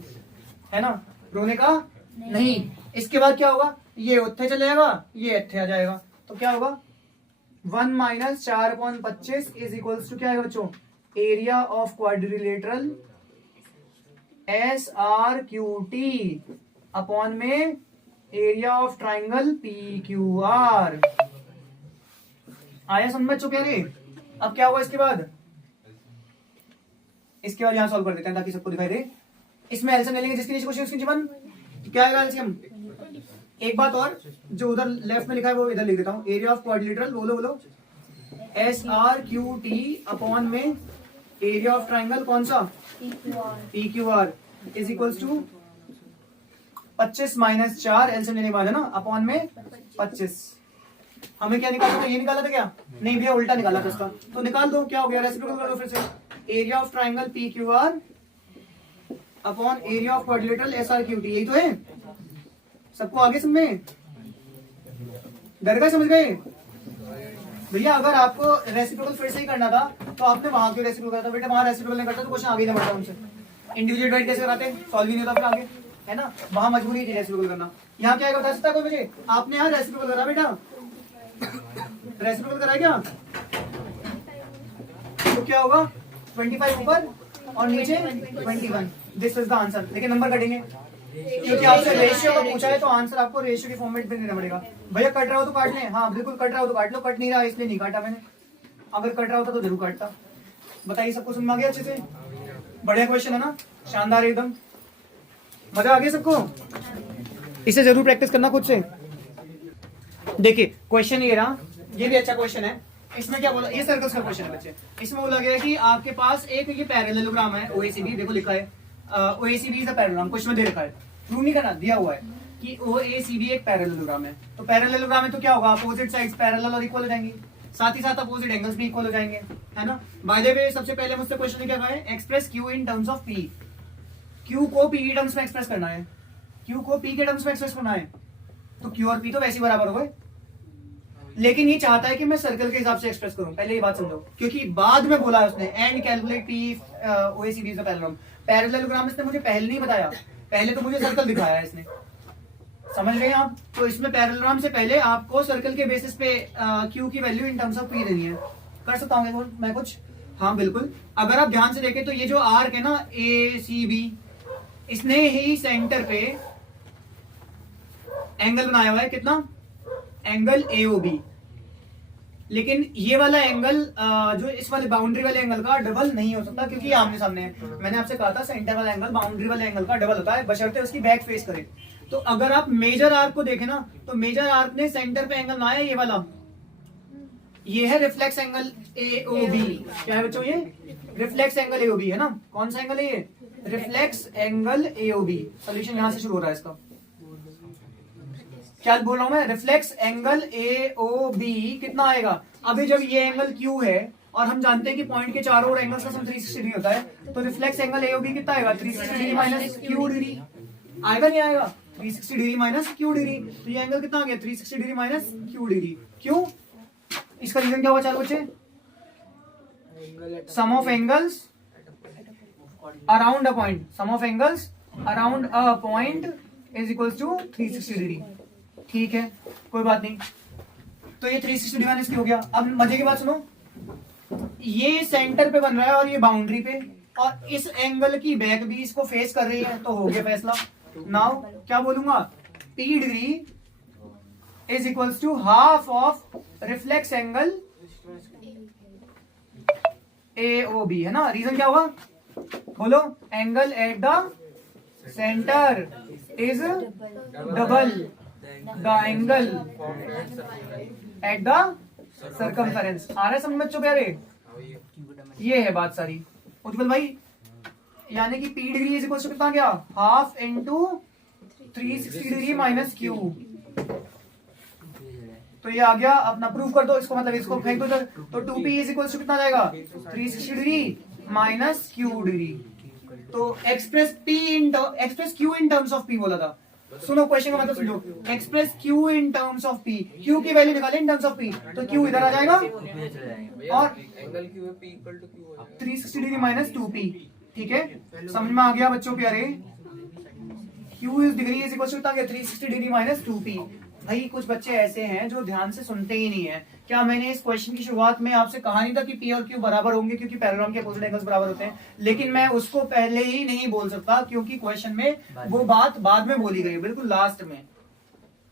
है ना। रोने का नहीं। इसके बाद क्या होगा, ये उत्थे चले जाएगा, ये इत्थे आ जाएगा, तो क्या होगा 1 माइनस 4/25 इज इक्वल्स टू क्या है बच्चों, एरिया ऑफ क्वाड्रिलेटरल एसआरक्यूटी अपॉन में area of triangle P Q are. आया समझ चुके हैं। अब क्या होगा इसके बाद, इसके बाद यहां सॉल्व कर देते हैं ताकि सबको दिखाई दे। इसमें एलसीएम ले लेंगे, जिसके नीचे क्वेश्चन उसके जीवन क्या आएगा एलसीएम। एक बात और, जो उधर लेफ्ट में लिखा है वो इधर लिख देता हूं, एरिया ऑफ क्वाड्रिलेटरल, बोलो बोलो, S R Q T upon में एरिया ऑफ ट्राइंगल कौन सा, P Q R is equals to 25 minus 4 LCM लेने के बाद, है ना, अपॉन में 25। हमें क्या निकालना था, ये निकाला था क्या, नहीं भैया उल्टा निकाला था इसका, तो निकाल दो, क्या हो गया, रेसिप्रोकल कर दो फिर से, area of triangle P Q are upon area of quadrilateral S R Q T, यही तो है। सबको आगे समझ में, डर गए, समझ गए भैया। अगर आपको रेसिप्रोकल फिर से ही करना था तो आपने वहां क्यों रेसिप्रोकल करता, बेटा वहां रेसिप्रोकल नहीं करता तो क्वेश्चन आगे नहीं बढ़ता उनसे। इंडिविजुअल डिवाइड कैसे कराते, सॉल्व ही नहीं होता फिर आगे, है ना, वहां मजबूरी थी रेसिप्रोकल करना। यहाँ क्या बता सकता है कोई मुझे, आपने यहाँ रेसिप्रोकल करा बेटा, रेसिप्रोकल करा क्या, तो क्या होगा 25 ऊपर और नीचे 21, दिस इज द आंसर। लेकिन नंबर कटेंगे क्योंकि आपसे रेशियो का पूछा है, तो आंसर आपको रेशियो के फॉर्मेट में देना पड़ेगा। भैया कट रहा हो तो काट लें, हाँ बिल्कुल कट रहा हो तो काट लो, कट नहीं रहा इसलिए नहीं काटा मैंने, अगर कट रहा होता तो जरूर काटता। बताइए सबको समझ में आ गया अच्छे से, बढ़िया क्वेश्चन है ना, शानदार एकदम, मजा आ गया सबको। इसे जरूर प्रैक्टिस करना खुद से। देखिए क्वेश्चन ये रहा, ये भी अच्छा क्वेश्चन है। इसमें क्या बोला, ये सर्कल्स का क्वेश्चन है बच्चे। इसमें बोला गया कि आपके पास एक ये पैरेललोग्राम है ओएसीबी, देखो लिखा है ओएसीबी इज अ पैरेललोग्राम, क्वेश्चन में दे रखा है, प्रूव नहीं करना, दिया हुआ है कि ओएसीबी एक पैरेललोग्राम है। तो पैरेललोग्राम है तो क्या होगा, अपोजिट साइड्स पैरेलल और इक्वल हो जाएंगी, साथ ही साथ अपोजिट एंगल्स भी इक्वल हो जाएंगे, है ना। बाय द वे सबसे पहले मुझसे क्वेश्चन क्या है, express Q in terms of P. Q को पी के टर्म्स में एक्सप्रेस करना है, क्यू को पी के टर्म्स में एक्सप्रेस करना है, तो क्यू और पी तो वैसे ही बराबर हो गए, लेकिन ये चाहता है कि मैं सर्कल के हिसाब से एक्सप्रेस करूं। पहले ये बात समझो, क्योंकि बाद में बोला है उसने and calculate P OACB is a parallelogram. Parallelogram इसने मुझे पहले नहीं बताया, पहले तो मुझे सर्कल दिखाया है इसने, समझ रहे हैं आप। तो इसमें पैरेललोग्राम से पहले आपको सर्कल के बेसिस पे क्यू की value in terms of P देनी है। कर सकता हूँ मैं कुछ, हाँ बिल्कुल। अगर आप ध्यान से देखें तो ये जो आर्क है ना ए सी बी, इसने ही सेंटर पे एंगल बनाया हुआ है, कितना? Angle AOB। लेकिन ये वाला एंगल जो इस वाले बाउंड्री वाले एंगल का डबल नहीं हो सकता, क्योंकि ये आमने सामने है। मैंने आपसे कहा था सेंटर वाला एंगल बाउंड्री वाले एंगल का डबल होता है, बशर्ते उसकी बैक फेस करे। तो अगर आप मेजर आर्क को देखें ना, तो मेजर आर्क ने सेंटर पे एंगल बनाया ये वाला, ये है रिफ्लेक्स एंगल AOB। क्या है बच्चों? ये रिफ्लेक्स एंगल AOB है ना। कौन सा एंगल है ये? Reflex angle AOB। सोल्यूशन यहां से शुरू हो रहा है इसका। क्या बोल रहा हूं मैं? रिफ्लेक्स एंगल AOB कितना आएगा? अभी जब ये एंगल Q है और हम जानते हैं कि पॉइंट के चारों ओर एंगल का सम 360 डिग्री होता है, तो रिफ्लेक्स एंगल AOB कितना आएगा? 360 डिग्री माइनस Q डिग्री। आएगा नहीं आएगा? 360 डिग्री माइनस Q डिग्री। तो ये एंगल कितना आ गया? 360 डिग्री माइनस Q डिग्री। क्यों? इसका रीजन क्या होगा चार बच्चे? Sum of angles around a point, sum of angles around a point is equals to 360 degree. ठीक है, कोई बात नहीं। तो ये 360 डिग्री माइनस हो गया। अब मजे की बात सुनो, ये सेंटर पे बन रहा है और ये बाउंड्री पे, और इस एंगल की बैक भी इसको फेस कर रही है, तो हो गया फैसला। नाउ क्या बोलूंगा? P degree is equals to half of reflex angle AOB, है ना। रीजन क्या होगा? बोलो। Angle at the centre is double the angle at the circumference. आ रहा है समझ बच्चों प्यारे? ये है बात सारी। उज्जवल भाई, यानी कि P degree is equal to कितना गया? Half into 360 degree minus Q। तो ये आ गया अपना। प्रूफ कर दो इसको, मतलब इसको फेंक दो इधर। तो 2P इज इक्वल टू कितना जाएगा? 360 डिग्री माइनस Q डिग्री। तो express Q in terms of P बोला था। सुनो क्वेश्चन का मतलब सुनो। Express Q in terms of P, Q की वैल्यू निकाले इन टर्म्स ऑफ P, तो Q इधर आ जाएगा और एंगल Q है, P इक्वल टू Q हो जाएगा 360 डिग्री माइनस 2P। ठीक है, समझ में आ गया बच्चों प्यारे? Q is degree is equal to 360 degree minus 2P। भाई कुछ बच्चे ऐसे हैं जो ध्यान से सुनते ही नहीं है। क्या मैंने इस क्वेश्चन की शुरुआत में आपसे कहा नहीं था कि P और Q बराबर होंगे, क्योंकि पैरेललोग्राम के अपोजिट एंगल्स बराबर होते हैं? लेकिन मैं उसको पहले ही नहीं बोल सकता, क्योंकि क्वेश्चन में वो बात बाद में बोली गई, बिल्कुल लास्ट में।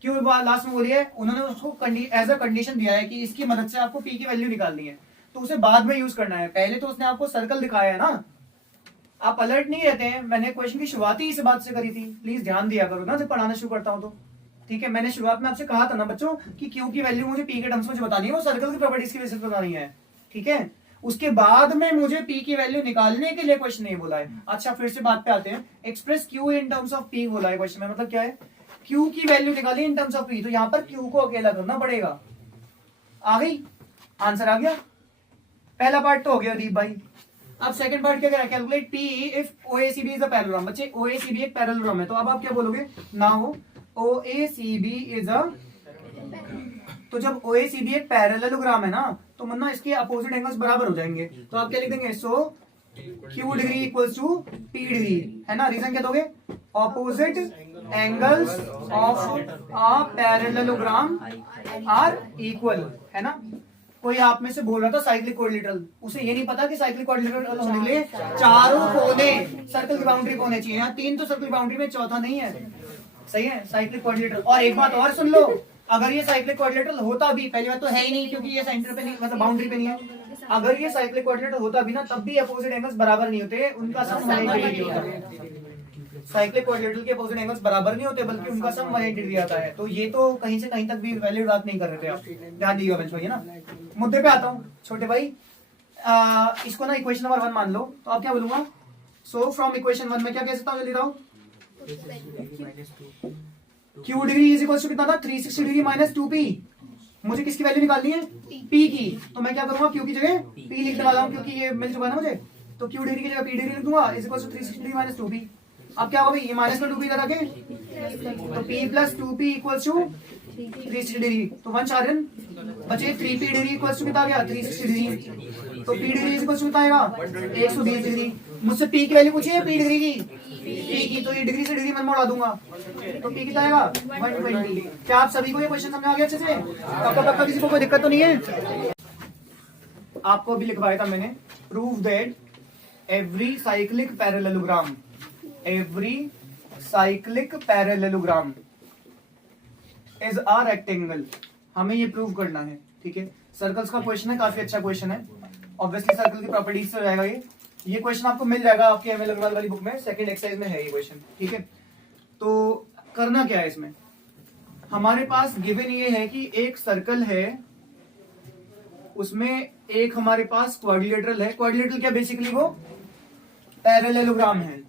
क्यों लास्ट में बोली है? उन्होंने उसको एज अ कंडीशन दिया है कि इसकी मदद से आपको P की वैल्यू निकालनी है, तो उसे बाद में यूज करना है। पहले तो उसने आपको सर्कल दिखाया है ना। आप अलर्ट नहीं रहते हैं। मैंने क्वेश्चन की शुरुआत ही इस बात से करी थी, प्लीज ध्यान दिया करो ना जब पढ़ाना शुरू करता हूं तो। ठीक है, मैंने शुरुआत में आपसे कहा था ना बच्चों कि Q की वैल्यू मुझे P के टर्म्स में जो बतानी है वो सर्कल की प्रॉपर्टीज की बेसिस पे बतानी है। ठीक है, उसके बाद में मुझे P की वैल्यू निकालने के लिए क्वेश्चन नहीं बोला है। अच्छा, फिर से बात पे आते हैं। Express Q in terms of P बोला है क्वेश्चन में, मतलब क्या है? Q की वैल्यू निकाली इन टर्म्स ऑफ P, तो यहां पर Q को अकेला करना पड़ेगा। आ गई? आंसर आ गया। पहला पार्ट तो हो गया दीप भाई। अब सेकंड पार्ट क्या करें? Calculate P if OACB is a parallelogram. बच्चे OACB एक पैरेललोग्राम है, तो अब आप क्या बोलोगे? नाउ OACB इज अ, तो जब OACB एक पैरेललोग्राम है ना, तो मतलब इसके अपोजिट एंगल्स बराबर हो जाएंगे। तो आप क्या लिख देंगे? So Q degree equals to P degree, है ना। रीजन क्या दोगे? Opposite angles of a parallelogram are equal, है ना। कोई आप में से बोल रहा था साइक्लिक क्वाड्रिलेटरल, उसे ये नहीं पता कि साइक्लिक क्वाड्रिलेटरल होने के लिए चारों कोने सर्कल की बाउंड्री को होने चाहिए। यहाँ 3 तो सर्कल की बाउंड्री में, चौथा नहीं है। सही है, साइक्लिक क्वाड्रिलेटरल। और एक बात और सुन लो, अगर ये साइक्लिक क्वाड्रिलेटरल होता भी, पहली बात तो है ही नहीं क्योंकि ये सेंटर पे नहीं, मतलब बाउंड्री पे नहीं है। अगर ये साइक्लिक क्वाड्रिलेटरल होता भी ना, तब भी अपोजिट एंगल्स बराबर नहीं होते, उनका सम 180 डिग्री होता है। साइक्लिक क्वाड्रिलेटरल के अपोजिट एंगल्स बराबर नहीं होते, बल्कि उनका सम 180 डिग्री आता है। तो ये तो कहीं से कहीं तक भी वैलिड बात नहीं कर रहे थे आप, ध्यान दीजिएगा बच्चों, है ना। मुद्दे पे आता हूँ छोटे भाई। इसको ना इक्वेशन नंबर 1 मान लो, तो आप क्या बोलूंगा? सो फ्रॉम इक्वेशन 1 में क्या कह सकता हूँ? जल्दी बताओ। Q degree is equal to कितना था? 360 डिग्री माइनस 2P। मुझे किसकी वैल्यू निकालनी है? P की। तो मैं क्या करूंगा? Q की जगह P लिखने वाला हूँ, क्योंकि ये मिल चुका है ना मुझे। तो Q डिग्री की जगह P डिग्री लिख दूंगा, is equal to 360 degree minus 2P। अब क्या होगा? ये माइनस में 2P इधर आके, तो P plus 2P equal to 360 degree. तो 1 4 बचे 3P डिग्री इक्वल टू कितना आ गया? 360 डिग्री। तो P degree is equal to कितना आएगा? 120 डिग्री। मुझसे P की वैल्यू पूछी है, P डिग्री की, P की, तो ये डिग्री से डिग्री मन में उड़ा दूंगा, तो P कितना आएगा? 120। क्या आप सभी को ये क्वेश्चन समझ आ गया अच्छे से? पक्का किसी को कोई दिक्कत तो नहीं है? आपको भी लिखवाया था मैंने, prove that every cyclic parallelogram every cyclic parallelogram is a rectangle. हमें ये प्रूव करना है, ठीक है। सर्कल्स का क्वेश्चन है, काफी अच्छा क्वेश्चन है। ऑब्वियसली सर्कल की प्रॉपर्टीज से हो जाएगा ये क्वेश्चन आपको मिल जाएगा आपके एमएल अग्रवाल वाली बुक में, सेकंड एक्सरसाइज में है ये क्वेश्चन, ठीक है। तो करना क्या है इसमें, हमारे पास गिवन ये है कि एक सर्कल है, उसमें एक हमारे पास क्वाड्रिलेटरल है। क्वाड्रिलेटरल क्या बेसिकली वो पैरेललोग्राम है,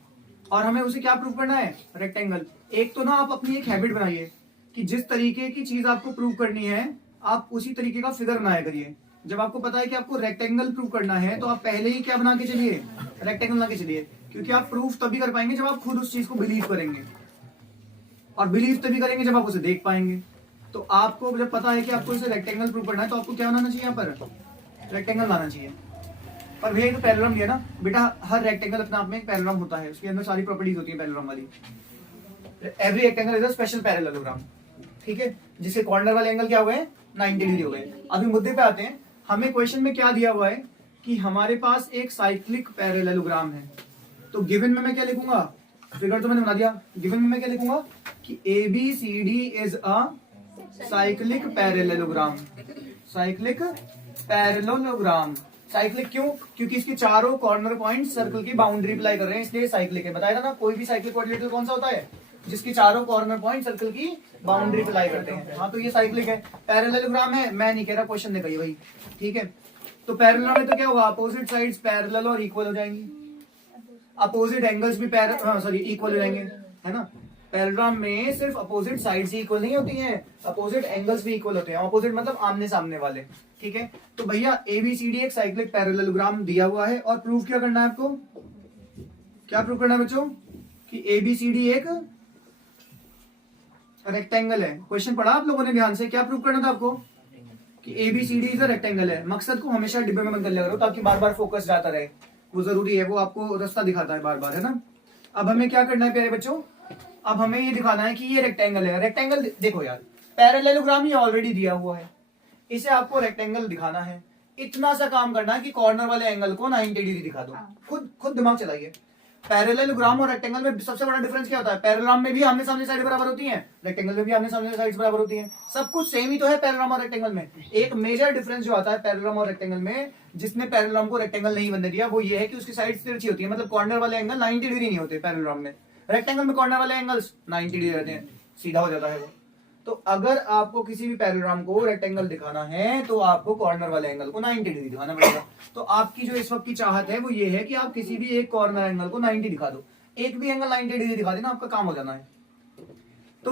और हमें उसे क्या प्रूव करना है, रेक्टेंगल। एक तो ना आप अपनी एक हैबिट बनाइए कि जिस तरीके की चीज आपको प्रूव करनी है आप उसी तरीके का फिगर बनाया करिए। जब आपको पता है कि आपको रेक्टेंगल प्रूव करना है तो आप पहले ही क्या बना के चलिए, रेक्टेंगल बना के चलिए, क्योंकि आप प्रूफ तभी कर पाएंगे जब आप खुद उस चीज को बिलीव करेंगे, और बिलीव तभी करेंगे जब आप उसे देख पाएंगे। तो आपको जब पता है कि आपको इसे रेक्टेंगल प्रूव करना है तो आपको क्या बनाना चाहिए, यहाँ पर रेक्टेंगल बनाना चाहिए। पर भैया तो पैरेललोग्राम दिया ना बेटा, हर रेक्टेंगल अपने आप में एक पैरेललोग्राम होता है, उसके अंदर सारी प्रॉपर्टीज होती है पैरेललोग्राम वाली। Every rectangle is a special parallelogram, ठीक है, जिसके कॉर्नर वाले एंगल क्या हो गए, 90 डिग्री हो गए। अभी मुद्दे पे आते हैं, हमें क्वेश्चन में क्या दिया हुआ है कि हमारे पास एक साइक्लिक पैरेललोग्राम है। तो गिवन में मैं क्या लिखूंगा, फिगर तो मैंने बना दिया, गिवन में मैं क्या लिखूंगा कि ABCD is a cyclic parallelogram. Cyclic parallelogram, cyclic क्यों, क्योंकि इसके चारों कॉर्नर पॉइंट सर्कल की बाउंड्री अप्लाई कर रहे हैं, इसलिए साइक्लिक है। बताया था ना, कोई भी साइक्लिक क्वाड्रिलेटरल कौन सा होता है, जिसके चारों कॉर्नर पॉइंट सर्कल की बाउंड्री अप्लाई करते हैं। हाँ, तो ये साइक्लिक है। पैरेललोग्राम है, मैं नहीं कह रहा, क्वेश्चन ने कही भाई, ठीक है। तो पैरेललोग्राम में तो क्या होगा, अपोजिट साइड्स पैरेलल और इक्वल हो जाएंगी, अपोजिट एंगल्स भी इक्वल हो जाएंगे, है ना। पैरेललोग्राम में सिर्फ अपोजिट साइड्स ही इक्वल नहीं होती हैं, अपोजिट एंगल्स भी इक्वल होते हैं। अपोजिट मतलब आमने सामने वाले, ठीक है। तो भैया ABCD एक साइक्लिक पैरेललोग्राम दिया हुआ है, और प्रूव क्या करना है आपको, क्या प्रूव करना है बच्चों, कि ABCD एक रेक्टेंगल है। क्वेश्चन पढ़ा आप लोगों ने ध्यान से, क्या प्रूव करना था आपको, कि ABCD इज अ रेक्टेंगल है। मकसद को हमेशा डिब्बे में बंद कर लिया करो ताकि बार बार फोकस जाता रहे, वो जरूरी है, वो आपको रास्ता दिखाता है बार बार, है ना। अब हमें क्या करना है प्यारे बच्चों, अब हमें ये दिखाना है कि ये रेक्टेंगल है। रेक्टेंगल देखो यार, पैरेललोग्राम ही ऑलरेडी दिया हुआ है, इसे आपको रेक्टेंगल दिखाना है। इतना सा काम करना है कि कॉर्नर वाले एंगल को 90 डिग्री दिखा दो। खुद दिमाग चलाइए। पैरेललोग्राम और रेक्टेंगल में सबसे बड़ा डिफरेंस क्या होता है, पैरेललोग्राम में भी आमने सामने साइड बराबर होती हैं, रेक्टेंगल में भी आमने सामने साइड्स बराबर होती हैं, सब कुछ सेम ही तो है पैरेललोग्राम और रेक्टेंगल में। एक मेजर डिफरेंस जो आता है पैरेललोग्राम और रेक्टेंगल में, जिसने पैरेललोग्राम को रेक्टेंगल नहीं बनने दिया, वो ये है कि उसकी साइड्स तिरछी होती है, मतलब कॉर्नर वाले एंगल 90 डिग्री नहीं होते पैरेललोग्राम में। रेक्टेंगल में कॉर्नर वाले एंगल्स 90 डिग्री रहते हैं, सीधा हो जाता है वो। तो अगर आपको किसी भी पैरेललोग्राम को रेक्टेंगल दिखाना है तो आपको कॉर्नर वाले एंगल को 90 डिग्री दिखाना पड़ेगा। तो आपकी जो इस वक्त की चाहत है वो ये है कि आप किसी भी एक कॉर्नर एंगल को 90 दिखा दो, एक भी एंगल 90 डिग्री दिखा देना, आपका काम हो जाना है। तो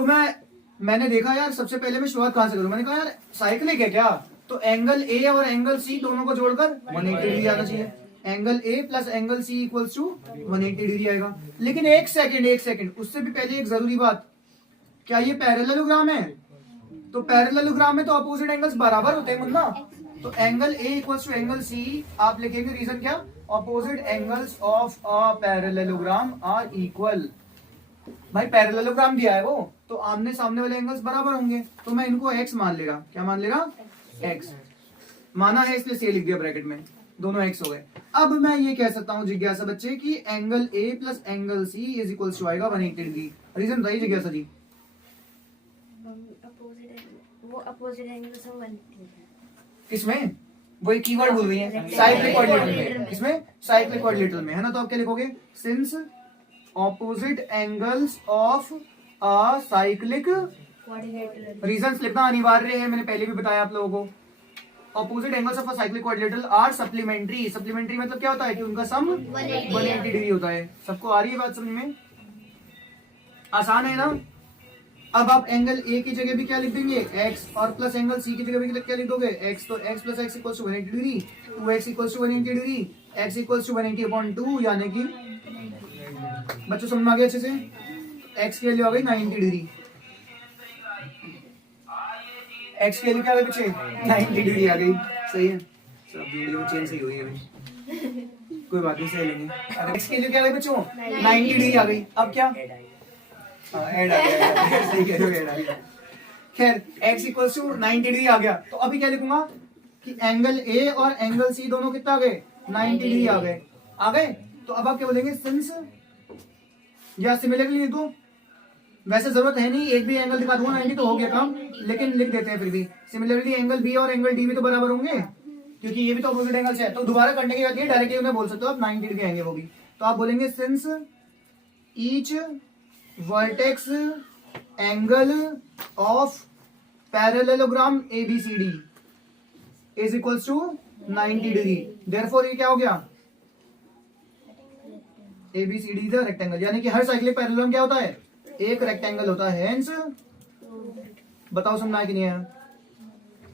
मैंने देखा यार, सबसे पहले मैं शुरुआत कहां से करूं, मैंने कहा यार साइक्लिक है क्या, तो एंगल A और एंगल C दोनों को जोड़कर 180 डिग्री आना चाहिए। Angle A plus angle C equals to 180 degree आएगा। लेकिन एक सेकंड, उससे भी पहले एक जरूरी बात, क्या ये पैरेललोग्राम है, तो पैरेललोग्राम में तो अपोजिट एंगल्स बराबर होते हैं मुन्ना। तो angle A equals to angle C आप लिखेंगे, रीजन क्या, opposite angles of a parallelogram are equal. भाई पैरेललोग्राम दिया है वो, तो आमने सामने वाले एंगल्स बराबर होंगे, तो मैं इनको x मान ले रहा, क्या मान ले रहा, x माना है, इसलिए C लिख दिया ब्रैकेट में, दोनों x हो गए। अब मैं ये कह सकता हूं जिज्ञासा बच्चे कि angle A plus angle C is equals to आएगा 180 डिग्री। रीजन बताइए जिज्ञासा जी। अपोजिट एंगल से 180 किसमें, वो एक कीवर्ड भूल गई है, साइक्लिक क्वाड्रिलेटरल में। किसमें, साइक्लिक क्वाड्रिलेटरल में, है ना। तो आप क्या लिखोगे, since opposite angles of a cyclic quadrilateral. Reasons लिखना अनिवार्य है, मैंने पहले भी बताया आप लोगों को। Opposite angles of a cyclic quadrilateral are supplementary. Supplementary मतलब क्या होता है कि उनका सम 180 डिग्री होता है। सबको आ रही है बात समझ में, आसान है ना। अब आप एंगल A की जगह भी क्या लिख देंगे, x, और प्लस एंगल C की जगह भी क्या लिख दोगे, x। तो x plus X equals to 180 degree, 2x equals to 180 degree, x equals to 180/2, यानी कि बच्चों समझ में आ गया अच्छे से। x की वैल्यू आ गई 90 डिग्री, x की वैल्यू क्या आ गई बच्चे, 90 डिग्री आ गई। सही है, सब वीडियो चेंज सही हुई है अभी, कोई बात नहीं, सही लेंगे। x की वैल्यू क्या आ गई बच्चों, 90 डिग्री आ गई। अब क्या, ऐड आ गया, सही कह रहे हो, ऐड आ गया। खैर x इक्वल्स टू 90 डिग्री आ गया। तो अभी क्या लिखूंगा कि एंगल A और एंगल C दोनों कितना आ गए, 90 डिग्री आ गए। तो अब आप क्या बोलेंगे, सिंस या सिमिलरली लिख दूं? वैसे जरूरत है नहीं, एक भी एंगल दिखा दूंगा 90 तो हो गया काम, लेकिन लिख देते हैं फिर भी। सिमिलरली एंगल बी और एंगल डी भी तो बराबर होंगे, क्योंकि ये भी तो अपोजिट एंगल्स है। तो दोबारा करने की बात नहीं, डायरेक्टली उन्हें बोल सकते हो आप 90 डिग्री आएंगे वो भी। तो आप बोलेंगे since each vertex angle of parallelogram ABCD is equals to 90 degree, therefore ये क्या हो गया? ABCD इज अ रेक्टेंगल, यानी कि हर साइक्लिक पैरेललोग्राम क्या होता है? एक रेक्टेंगल होता है। हेंस बताओ समझना है कि नहीं है?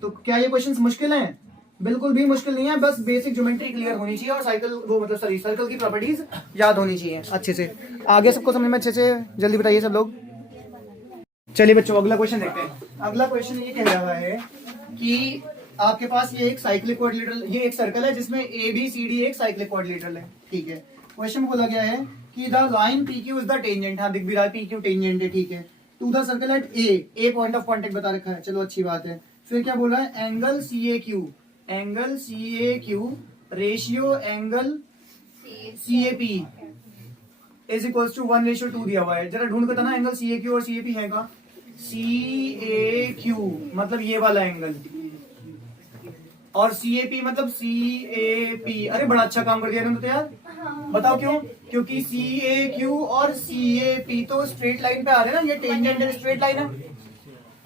तो क्या ये क्वेश्चंस मुश्किल हैं? बिल्कुल भी मुश्किल नहीं है, बस बेसिक ज्योमेट्री क्लियर होनी चाहिए और साइकिल वो मतलब सॉरी सर्कल की प्रॉपर्टीज याद होनी चाहिए अच्छे से। आगे सबको समझ में अच्छे से जल्दी बताइए सब लोग। चलिए बच्चों अगला क्वेश्चन देखते हैं। अगला क्वेश्चन ये कह रहा है कि आपके पास ये एक साइक्लिक कोऑर्डिनेटर, ये एक सर्कल है जिसमें ABCD एक साइक्लिक कोऑर्डिनेटर है, ठीक है। क्वेश्चन बोला गया है कि the line PQ is the tangent, हाँ दिख भी रहा है PQ टेंजेंट है, ठीक है, to the circle at A point of contact बता रखा है, चलो अच्छी बात है। फिर क्या बोला है? Angle CAQ ratio angle CAP is equals to 1:2 दिया हुआ है। जरा ढूंढ कर ना एंगल CAQ और CAP है का? CAQ मतलब ये वाला एंगल और CAP मतलब CAP। अरे बड़ा अच्छा काम कर दिया तुमने तो यार, बताओ क्यों? क्योंकि CAQ और CAP तो स्ट्रेट लाइन पे आ रहे हैं ना, ये टेंजेंट है, स्ट्रेट लाइन है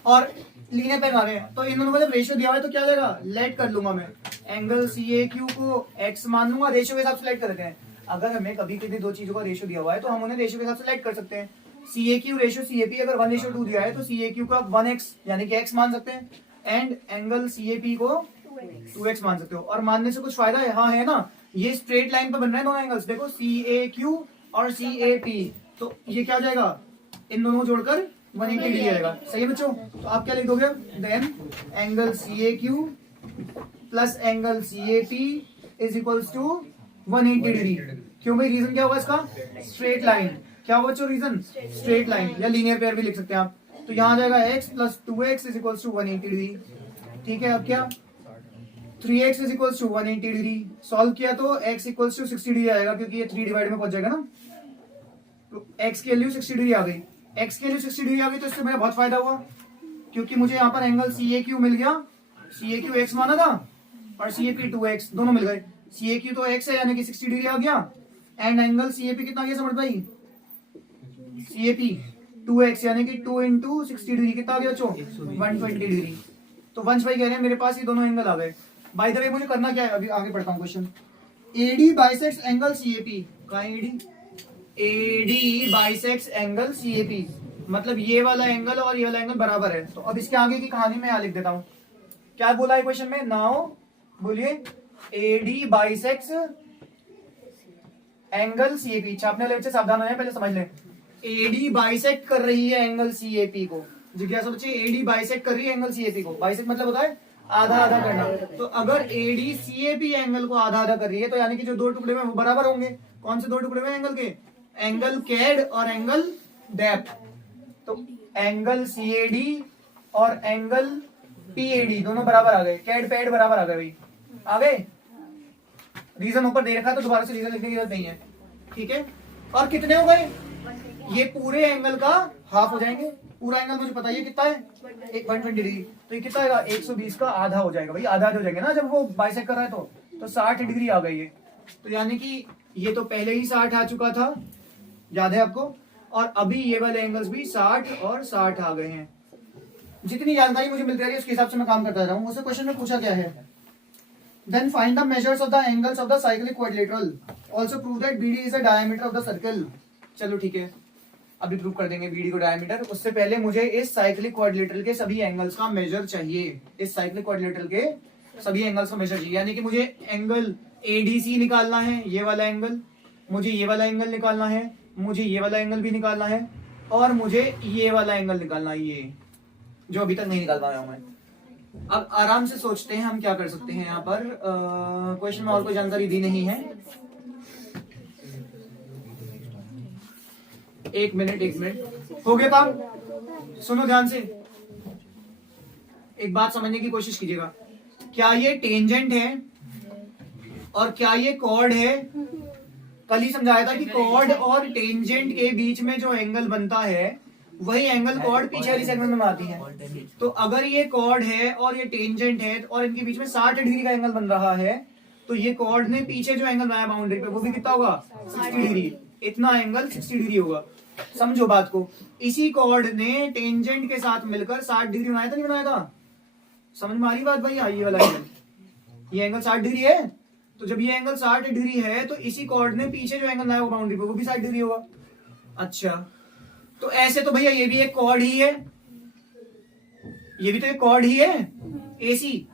और लीनियर पे आ रहे हैं, तो इन दोनों का जब रेशियो दिया हुआ है तो क्या जाएगा? लेट कर लूंगा मैं, एंगल CAQ को x मान लूंगा, रेशियो के हिसाब से लेट कर देते हैं। अगर हमें कभी कभी दो चीजों का रेशियो दिया हुआ है तो हम उन्हें रेशियो के हिसाब से लेट कर सकते हैं। CAQ रेशियो CAP अगर 1:2 दिया है तो CAQ को आप 1x यानी कि x मान सकते हैं एंड एंगल CAP को 2x मान सकते हो। और मानने से कुछ फायदा है? हाँ है ना, ये स्ट्रेट लाइन पे बन रहे हैं दोनों एंगल्स, देखो CAQ और CAP, तो ये क्या हो जाएगा? इन दोनों को जोड़कर 180 डिग्री आएगा, सही है बच्चों? तो आप क्या लिख दोगे? Then angle CAQ plus angle CAP is equals to 180 degree. क्यों भाई? रीजन क्या होगा इसका? Straight line. क्या होगा बच्चों रीजन? स्ट्रेट लाइन, या लीनियर पेयर भी लिख सकते हैं आप। तो यहाँ आ जाएगा x plus 2x is equals to 180 degree, ठीक है। अब क्या? 3x is equals to 180 degree. Solve किया तो x इक्वल्स टू 60 डिग्री आएगा, क्योंकि ये 3 डिवाइड में पहुंच जाएगा ना, तो x की वैल्यू 60 डिग्री आ गई। x की वैल्यू 60 डिग्री आ गई तो इससे मेरा बहुत फायदा हुआ, क्योंकि मुझे यहाँ पर एंगल CAQ मिल गया। CAQ x माना था और CAP 2x दोनों मिल गए। CAQ तो x है यानी कि 60 डिग्री आ गया एंड एंगल CAP कितना आ गया समझ भाई? CAP 2x यानी कि 2 इंटू 60 डिग्री कितना आ गया बच्चों? 120 डिग्री। तो वंश भाई कह रहे हैं मेरे पास ये दोनों एंगल आ गए। बाय द वे मुझे करना क्या है? अभी आगे पढ़ता हूँ question. AD bisects angle CAP, कहाँ है AD बाइसेक्स एंगल CAP, मतलब ये वाला एंगल और ये वाला एंगल बराबर है। तो अब इसके आगे की कहानी मैं यहाँ लिख देता हूँ। क्या बोला है क्वेश्चन में? नाउ बोलिए AD बाइसेक्स एंगल CAP। छापने वाले बच्चे सावधान हो जाए, पहले समझ लें। AD बाइसेक्ट कर रही है एंगल CAP को। जिज्ञासा बच्चे, AD बाइसेक्ट कर रही है एंगल CAP को। बाइसेक्ट मतलब होता है आधा आधा करना। तो अगर AD CAP एंगल को आधा आधा कर रही है तो यानी कि जो दो टुकड़े में वो बराबर होंगे। कौन से दो टुकड़े में एंगल के? एंगल कैड और एंगल डेप्थ। तो एंगल CAD और एंगल PAD दोनों बराबर आ गए, कैड पैड बराबर आ गए भाई, आ गए। रीजन ऊपर दे रखा तो दोबारा से रीजन लिखने की जरूरत नहीं है, ठीक है। और कितने हो गए? ये पूरे एंगल का हाफ हो जाएंगे। पूरा एंगल मुझे पता है कितना है, 120 डिग्री, तो ये कितना आएगा? 120 का आधा हो जाएगा भाई, आधा आधा हो जाएंगे ना जब वो बाइसेक्ट कर रहा है तो 60 डिग्री आ गई है। तो यानी कि ये तो पहले ही 60 आ चुका था, याद है आपको, और अभी ये वाले एंगल्स भी 60 और 60 आ गए हैं। जितनी जानकारी मुझे मिलती है उसके हिसाब से मैं काम करता रहा हूँ। उसे क्वेश्चन में पूछा क्या है? Then find the measures of the angles of the cyclic quadrilateral. Also prove that BD is the diameter of the circle. चलो ठीक है, अभी प्रूव कर देंगे BD को डायमीटर। उससे पहले मुझे इस साइक्लिक क्वाड्रिलेटरल के सभी एंगल्स का मेजर चाहिए। इस साइक्लिक क्वाड्रिलेटरल के सभी एंगल्स का मेजर चाहिए, यानी कि मुझे एंगल ADC निकालना है, ये वाला एंगल, मुझे ये वाला एंगल निकालना है, मुझे ये वाला एंगल भी निकालना है, और मुझे ये वाला एंगल निकालना है, ये जो अभी तक नहीं निकाल पाया हूं मैं। अब आराम से सोचते हैं हम क्या कर सकते हैं यहाँ पर। क्वेश्चन में और कोई जानकारी दी नहीं है। एक मिनट हो गया काम। सुनो ध्यान से, एक बात समझने की कोशिश कीजिएगा। क्या ये टेंजेंट है और क्या ये कॉर्ड है कल ही समझाया था कि कॉर्ड और टेंजेंट के बीच में जो एंगल बनता है वही एंगल कॉर्ड पीछे वाली सेगमेंट में आती है। तो अगर ये कॉर्ड है और ये टेंजेंट है और इनके बीच में 60 डिग्री का एंगल बन रहा है, तो ये कॉर्ड ने पीछे जो एंगल बनाया बाउंड्री पे वो भी कितना होगा 60 डिग्री। इतना एंगल 60 डिग्री होगा। समझो बात को, इसी कॉर्ड ने टेंजेंट के साथ मिलकर 60 डिग्री बनाया था, नहीं बनाया था? समझ में आ रही बात भैया? ये वाला एंगल, ये एंगल 60 डिग्री है। तो जब ये एंगल 60 डिग्री है तो इसी कॉर्ड ने पीछे जो एंगल बनाया वो बाउंड्री पे वो भी 60 डिग्री होगा। अच्छा, तो ऐसे तो भैया ये भी एक कॉर्ड ही है, ये भी तो एक कॉर्ड ही है एसी,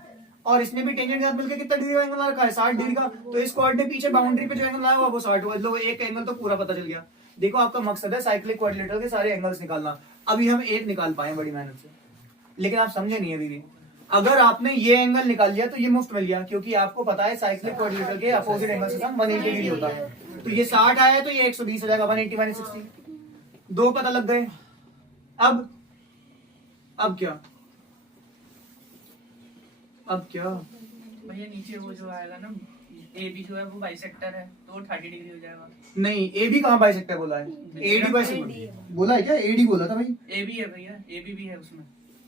और इसने भी टेंजेंट के साथ मिलकर कितना डिग्री का एंगल बना रखा है 60 डिग्री का। तो इस कॉर्ड ने पीछे बाउंड्री पे जो एंगल बनाया हुआ वो 60 हुआ। लो, एक एंगल तो पूरा पता चल गया। देखो आपका मकसद है साइक्लिक क्वाड्रिलेटरल के सारे एंगल्स निकालना। अभी हम एक निकाल पाए बड़ी मेहनत से, लेकिन आप समझे नहीं अभी भी। अगर आपने ये एंगल निकाल लिया तो ये मुफ्त मिल गया, क्योंकि आपको पता है साइक्लिक क्वाड्रिलेटरल के अपोजिट एंगल से सम 180 डिग्री होता है। तो ये 60 आया तो ये 120 हो जाएगा, 180 माइनस 60, दो पता लग गए। अब क्या भैया नीचे वो जो आएगा ना ए बी जो है वो बाइसेक्टर है तो 30 डिग्री हो जाएगा। नहीं, ए बी कहाँ बाइसेक्टर बोला है? एडी बाइसेक्टर बोला है क्या? एडी बोला था भाई। ए बी है भैया, ए बी भी है उसमें।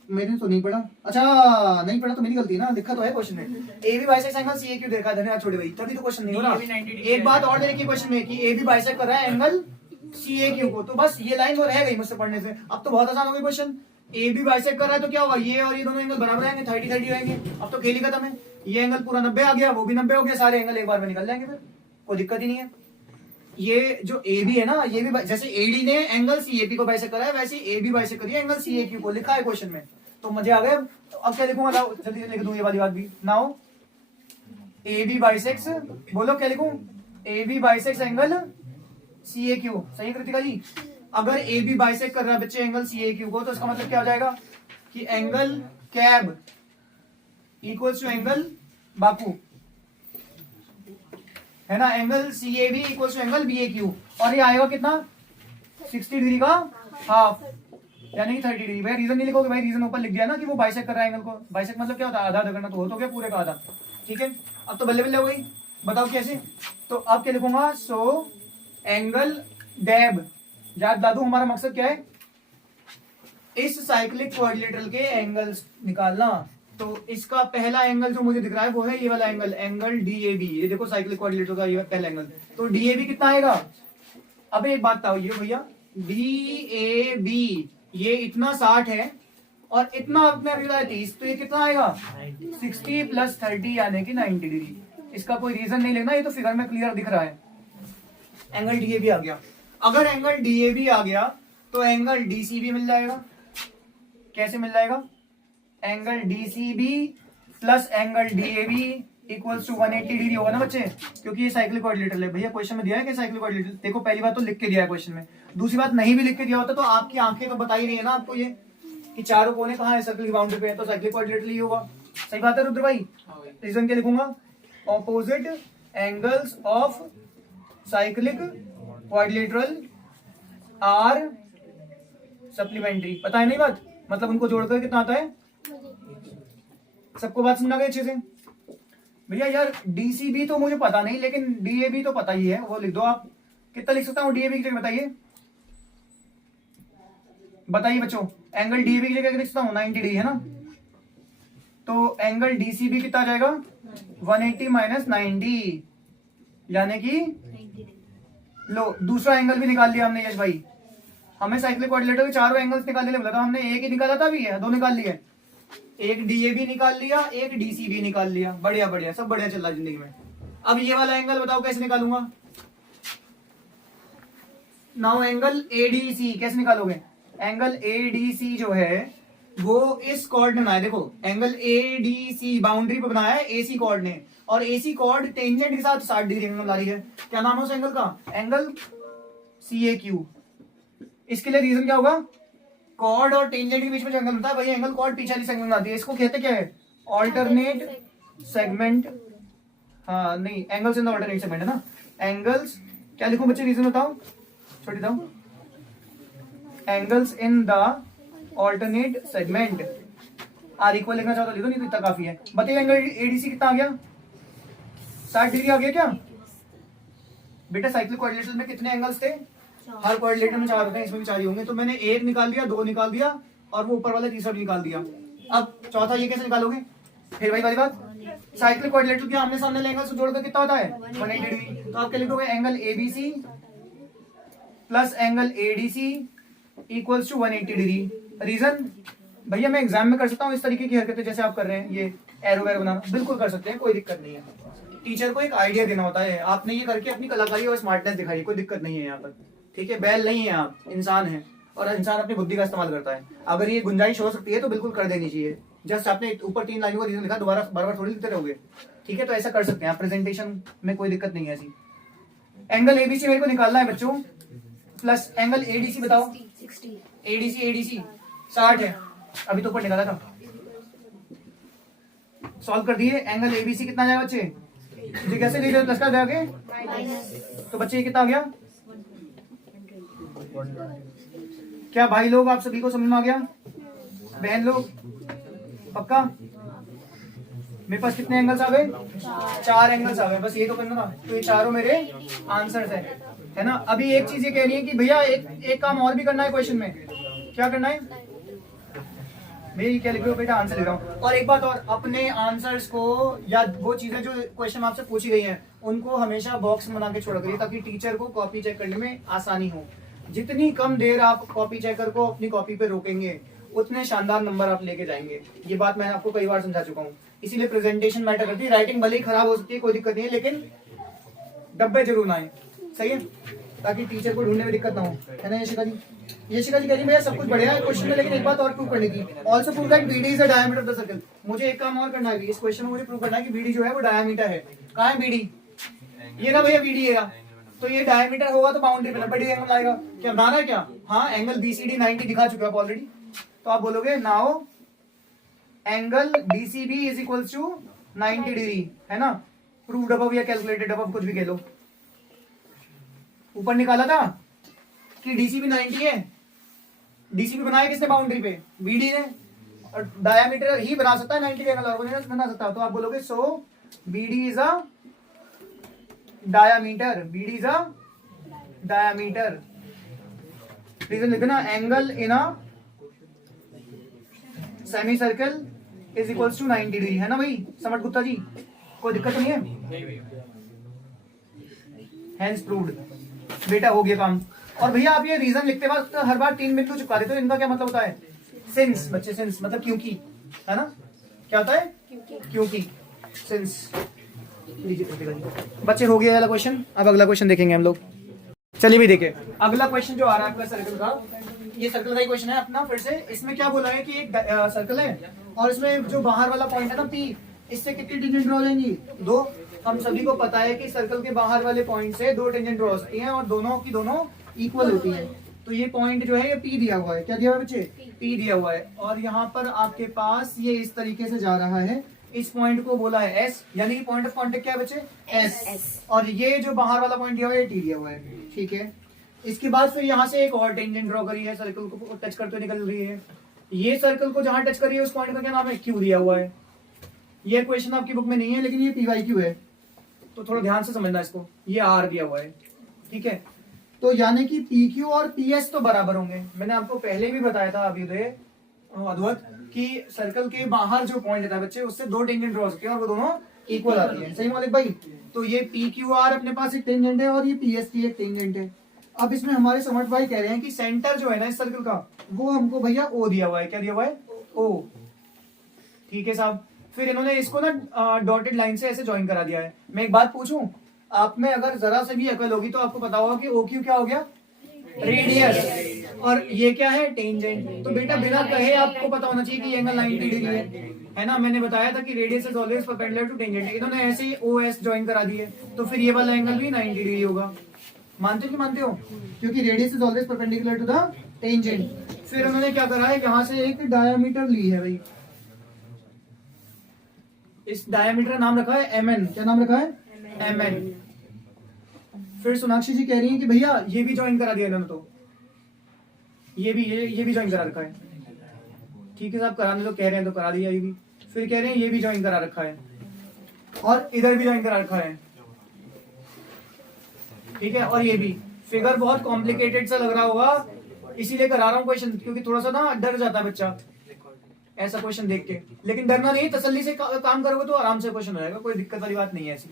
मैंने तो नहीं पढ़ा। अच्छा, नहीं पढ़ा तो मेरी गलती है ना, लिखा तो है क्वेश्चन में A B bisect angle C A क्यों देखा। धन्यवाद छोटे भाई, तभी तो क्वेश्चन नहीं हो रहा। एक बात और देखिए क्वेश्चन में कि ए बी बाइसेक्ट कर रहा है एंगल सी ए क्यू को, तो बस ये लाइन वो रह गई मुझसे पढ़ने से। अब तो बहुत आसान हो गई क्वेश्चन। ए बी बाइसेक्ट कर रहा है तो क्या होगा, ये और ये दोनों एंगल बराबर आएंगे, 30-30 रहेंगे। अब तो खेल ही खत्म है। ये एंगल पूरा 90 आ गया, वो भी 90 हो गया, सारे एंगल एक बार में निकल जाएंगे, फिर कोई दिक्कत ही नहीं है। ये जो ए बी है ना, ये भी जैसे एडी ने एंगल सी ए पी को बाइसेक्ट करा है, वैसे ए बी बाइसेक्ट करिए एंगल सी ए क्यू को, लिखा है क्वेश्चन में। तो मजे आ गए। तो अब क्या लिखूंगा, जल्दी से लिख दूं ये वाली बात भी। नाउ ए बी बाइसेक्स, बोलो क्या लिखूं? A B bisects angle C A Q. सही कृतिका जी? अगर ए बी बाइसेक्ट कर रहा है बच्चे एंगल सी ए क्यू को, तो इसका मतलब क्या हो जाएगा कि angle CAB equals to angle BAQ, है ना? Angle C A B equals to angle B A Q, और ये आएगा कितना 60 डिग्री का हाफ, यानी 30 डिग्री। भाई रीजन नहीं लिखोगे भाई, रीजन ऊपर लिख दिया ना कि वो बाइसेक्ट कर रहा है एंगल को। बाइसेक्ट मतलब क्या होता है, आधा आधा करना, तो हो तो गया पूरे का आधा। ठीक है, अब तो बल्ले बल्ले हो गई। बताओ कैसे? तो अब क्या लिखूंगा, सो एंगल डैब। याद दादू हमारा मकसद क्या है, इस साइक्लिक क्वाड्रिलेटरल के एंगल्स निकालना। तो इसका पहला एंगल जो मुझे दिख रहा है वो है ये वाला एंगल, एंगल डीएबी। ये देखो साइक्लिक क्वाड्रिलेटरल का ये पहला एंगल। तो डीएबी कितना आएगा? अब एक बात बताइए भैया, डीएबी ये इतना 60 है और इतना अपने अभी 30, तो ये कितना आएगा 60 प्लस 30 यानी कि 90 डिग्री। इसका कोई रीजन नहीं लेना, ये तो फिगर में क्लियर दिख रहा है। एंगल डीएबी आ गया। अगर एंगल डीएबी आ गया तो एंगल डीसीबी मिल जाएगा। कैसे मिल जाएगा? Angle DCB plus angle DAB equals to 180 degree होगा ना बच्चे, क्योंकि ये साइक्लिक क्वाड्रिलेटरल है। भैया क्वेश्चन में दिया है कि साइक्लिक क्वाड्रिलेटरल, देखो पहली बात तो लिख के दिया है क्वेश्चन में, दूसरी बात नहीं भी लिख के दिया होता तो आपकी आंखें तो बता ही रही है ना आपको ये कि चारों कोने कहाँ है सर्कल की बाउंड्री पे है, तो साइक्लिक क्वाड्रिलेटरल ही होगा। सही बात है रुद्र भाई? रीजन क्या लिखूंगा, opposite angles of cyclic quadrilateral are supplementary. पता है नहीं बात, मतलब उनको जोड़कर कितना आता है? सबको बात समझ आ गई अच्छे से? भैया यार डीसीबी तो मुझे पता नहीं, लेकिन डीएबी तो पता ही है, वो लिख दो आप। कितना लिख सकता हूँ डीएबी की जगह, बताइए बताइए बच्चों। एंगल डीएबी की जगह लिख सकता हूँ 90 डिग्री, है ना? तो एंगल डीसीबी कितना आ जाएगा 180 माइनस 90, यानी कि लो दूसरा एंगल भी निकाल लिया हमने यश भाई। हमें साइक्लिक क्वाड्रिलेटरल के चारों एंगल्स निकालने बोला था, हमने एक ही निकाला था, भी है दो निकाल लिए। एक डीएबी निकाल लिया, एक डीसीबी निकाल लिया। बढ़िया बढ़िया, सब बढ़िया चल रहा है जिंदगी में। अब ये वाला एंगल बताओ कैसे निकालूंगा। नाउ एंगल एडीसी कैसे निकालोगे? एंगल एडीसी जो है वो इस कॉर्ड ने बनाया। देखो एंगल एडीसी बाउंड्री पे बनाया है एसी कॉर्ड ने, और एसी कॉर्ड टेंजेंट के साथ 60 डिग्री एंगल ला रही है। क्या नाम है उस एंगल का? Angle C A Q. इसके लिए रीजन क्या होगा, कॉर्ड और टेंजेंट के बीच में जो एंगल बनता है वही एंगल कॉर्ड पीछे वाली सेगमेंट बनाती है। इसको कहते क्या है? Alternate segment. हाँ नहीं, angles in the alternate segment है ना। एंगल्स क्या लिखूं बच्चे, रीजन बताओ, छोटी बताओ। Angles in the alternate segment are equal लिखना चाहो तो लिखो, नहीं तो इतना काफी है। बताइए एंगल एडीसी कितना आ गया? 60 डिग्री आ गया क्या? बेटा साइक्लिक क्वाड्रिलेटरल में कितने एंगल्स थे? हर क्वाड्रिलेटरल में 4 होते हैं, इसमें भी 4 ही होंगे। तो मैंने 1 निकाल दिया, 2 निकाल दिया और वो ऊपर वाला तीसरा भी निकाल दिया। अब चौथा ये कैसे निकालोगे? फिर वही वाली बात, साइक्लिक क्वाड्रिलेटरल के आमने सामने एंगल्स जोड़कर कितना होता है? 180 डिग्री। तो आप क्या लिखोगे? Angle ABC plus angle ADC equals to 180 degree. Reason भैया मैं एग्जाम में कर सकता हूँ इस तरीके की हरकतें जैसे आप कर रहे हैं, ये एरो वैरो बनाना, बिल्कुल कर सकते हैं, कोई दिक्कत नहीं है। टीचर को एक आइडिया देना होता है, आपने ये करके अपनी कलाकारी और स्मार्टनेस दिखाई, कोई दिक्कत नहीं है यहाँ पर, ठीक है? बैल नहीं है आप, इंसान है और इंसान अपनी बुद्धि का इस्तेमाल करता है। अगर ये गुंजाइश हो सकती है तो बिल्कुल कर देनी चाहिए। जस्ट आपने ऊपर 3 लाइनों का रीजन लिखा, दोबारा बार बार थोड़ी लिखते रहोगे, ठीक है? तो ऐसा कर सकते हैं आप, प्रेजेंटेशन में कोई दिक्कत नहीं है ऐसी। एंगल एबीसी मेरे को निकालना है बच्चों, प्लस एंगल एडीसी बताओ। 60 एडीसी 60 है, अभी तो ऊपर निकाला था। सॉल्व कर दिए। एंगल एबीसी कितना आ जाएगा बच्चे? जी कैसे लीजिए, प्लस का जाओगे तो बच्चे ये कितना आ गया? क्या भाई लोग आप सभी को समझ में आ गया? बहन लोग पक्का? मेरे पास कितने एंगल्स आ गए? 4 एंगल्स आ गए, बस ये तो करना था। तो ये चारों मेरे आंसर्स है ना? अभी एक चीज ये कहनी है कि भैया एक काम और भी करना है क्वेश्चन में। क्या करना है? मैं क्या लिख रहा हूँ बेटा? आंसर लिख रहा हूँ। और एक बात और, अपने आंसर्स को या वो चीजें जो क्वेश्चन आपसे पूछी गई हैं उनको हमेशा बॉक्स में बना के छोड़ा करिए, ताकि टीचर को कॉपी चेक करने में आसानी हो। जितनी कम देर आप कॉपी चेकर को अपनी कॉपी पे रोकेंगे उतने शानदार नंबर आप लेके जाएंगे। ये बात मैं आपको कई बार समझा चुका हूँ। इसीलिए प्रेजेंटेशन मैटर करती है। राइटिंग भले ही खराब हो सकती है, कोई दिक्कत नहीं है, लेकिन डब्बे जरूर ना आए, सही है? ताकि टीचर को ढूंढने में दिक्कत ना हो, है ना यशिका जी? यशिका जी कह रही भैया सब कुछ बढ़िया है क्वेश्चन में, लेकिन एक बात और प्रूव करने की। Also prove that BD is the diameter of the circle. मुझे एक काम और करना है, इस क्वेश्चन में मुझे प्रूव करना है कि बीडी जो है वो डायमीटर है। कहाँ है बीडी? ये ना भैया बीडी है, तो ये डायमीटर होगा तो बाउंड्री पे 90 डिग्री एंगल आएगा। क्या बनाना है क्या? हाँ, एंगल बीसीडी 90 दिखा चुके हो ऑलरेडी। तो आप बोलोगे now angle DCB is equals to 90 degree, है ना? प्रूव्ड अबव या कैलकुलेटेड अबव, कुछ भी कह लो। ऊपर निकाला था कि डीसीबी 90 है। डीसीबी बनाया किसने बाउंड्री पे? बीडी ने। और डायमीटर ही बना सकता है 90 का एंगल, और कोई नहीं बना सकता। तो आप बोलोगे so BD is a diameter, BD is a diameter. Reason लिखना, angle in a semi circle is equals to 90 degree, है ना भाई समझ गुप्ता जी? कोई दिक्कत नहीं है? हैंस प्रूव्ड बेटा, हो गया काम। और भैया आप ये रीजन लिखते वक्त हर बार 3 बिंदु चिपका देते हो, इनका क्या मतलब होता है? सिंस बच्चे, सिंस मतलब क्योंकि, है ना? क्या होता है? क्योंकि, सिंस। बच्चे हो गया वाला क्वेश्चन। अब अगला क्वेश्चन देखेंगे हम लोग। चलिए भी देखें अगला क्वेश्चन जो आ रहा है आपका सर्कल का। ये सर्कल का ही क्वेश्चन है अपना। फिर से इसमें क्या बोला है कि एक सर्कल है और इसमें जो बाहर वाला पॉइंट है ना P, इससे कितनी टेंजेंट ड्रॉ हो जाएंगी? 2। हम सभी को पता है कि सर्कल के बाहर वाले पॉइंट से 2 टेंजेंट ड्रॉ होती हैं और दोनों की दोनों इक्वल होती है। तो ये पॉइंट जो है ये P दिया हुआ है। क्या दिया हुआ है बच्चे? P दिया हुआ है। और यहाँ पर आपके पास ये इस तरीके से जा रहा है। इस पॉइंट को बोला है S, यानी कि पॉइंट ऑफ कांटेक्ट क्या है बच्चे? S। और ये जो बाहर वाला पॉइंट दिया हुआ है ये T दिया हुआ है, ठीक है? इसके बाद फिर यहाँ से एक और टेंजेंट ड्रॉ करी है, सर्कल को टच करते हुए निकल रही है। ये सर्कल को जहां टच करी है उस पॉइंट का क्या नाम है? Q दिया हुआ है। ये क्वेश्चन आपकी बुक में नहीं है, लेकिन ये PYQ है, तो थोड़ा ध्यान से समझना इसको। ये R दिया हुआ है, ठीक है? तो यानी कि PQ और PS तो बराबर होंगे। मैंने आपको पहले भी बताया था अभ्युदय अद्वत कि सर्कल के बाहर जो पॉइंट था बच्चे उससे 2 टेंजेंट ड्रॉ सकते हैं और वो दोनों इक्वल आती है। सही मालिक भाई? तो ये PQR अपने पास एक टेंजेंट है और ये PSG एक टेंजेंट है। अब इसमें हमारे समर्थ भाई कह रहे हैं कि सेंटर जो है ना इस सर्कल का वो हमको भैया O दिया हुआ है। क्या दिया हुआ है? O, ठीक है साहब। फिर इन्होंने इसको ना डॉटेड लाइन से ऐसे ज्वाइन करा दिया है। मैं एक बात पूछूं, आप में अगर जरा से भी अकल होगी तो आपको पता होगा कि OQ क्या हो गया? रेडियस। और ये क्या है? टेंजेंट। तो बेटा बिना कहे आपको पता होना चाहिए कि एंगल 90 डिग्री है ना? मैंने बताया था कि radius is always perpendicular to tangent. इन्होंने ऐसे ही OS ज्वाइन करा दिए, तो फिर ये वाला एंगल भी 90 डिग्री होगा। मानते हो कि मानते हो? क्योंकि radius is always perpendicular to the tangent. फिर उन्होंने क्या करा है, यहाँ से एक डायमीटर ली है भाई। इस डायमीटर का नाम रखा है MN। क्या नाम रखा है? MN। फिर सोनाक्षी जी कह रही हैं कि भैया ये भी ज्वाइन करा दिया इन्होंने, तो ये भी ज्वाइन करा रखा है। ठीक है साहब, कराने तो कह रहे हैं तो करा दिया ये भी। फिर कह रहे हैं ये भी ज्वाइन करा रखा है और इधर भी ज्वाइन करा रखा है। ठीक है, और ये भी फिगर बहुत कॉम्प्लिकेटेड सा लग रहा होगा, इसीलिए करा रहा हूँ क्वेश्चन, क्योंकि थोड़ा सा ना डर जाता है बच्चा ऐसा क्वेश्चन देख के। लेकिन डरना नहीं, तसल्ली से काम करोगे तो आराम से क्वेश्चन हो जाएगा, कोई दिक्कत वाली बात नहीं है ऐसी।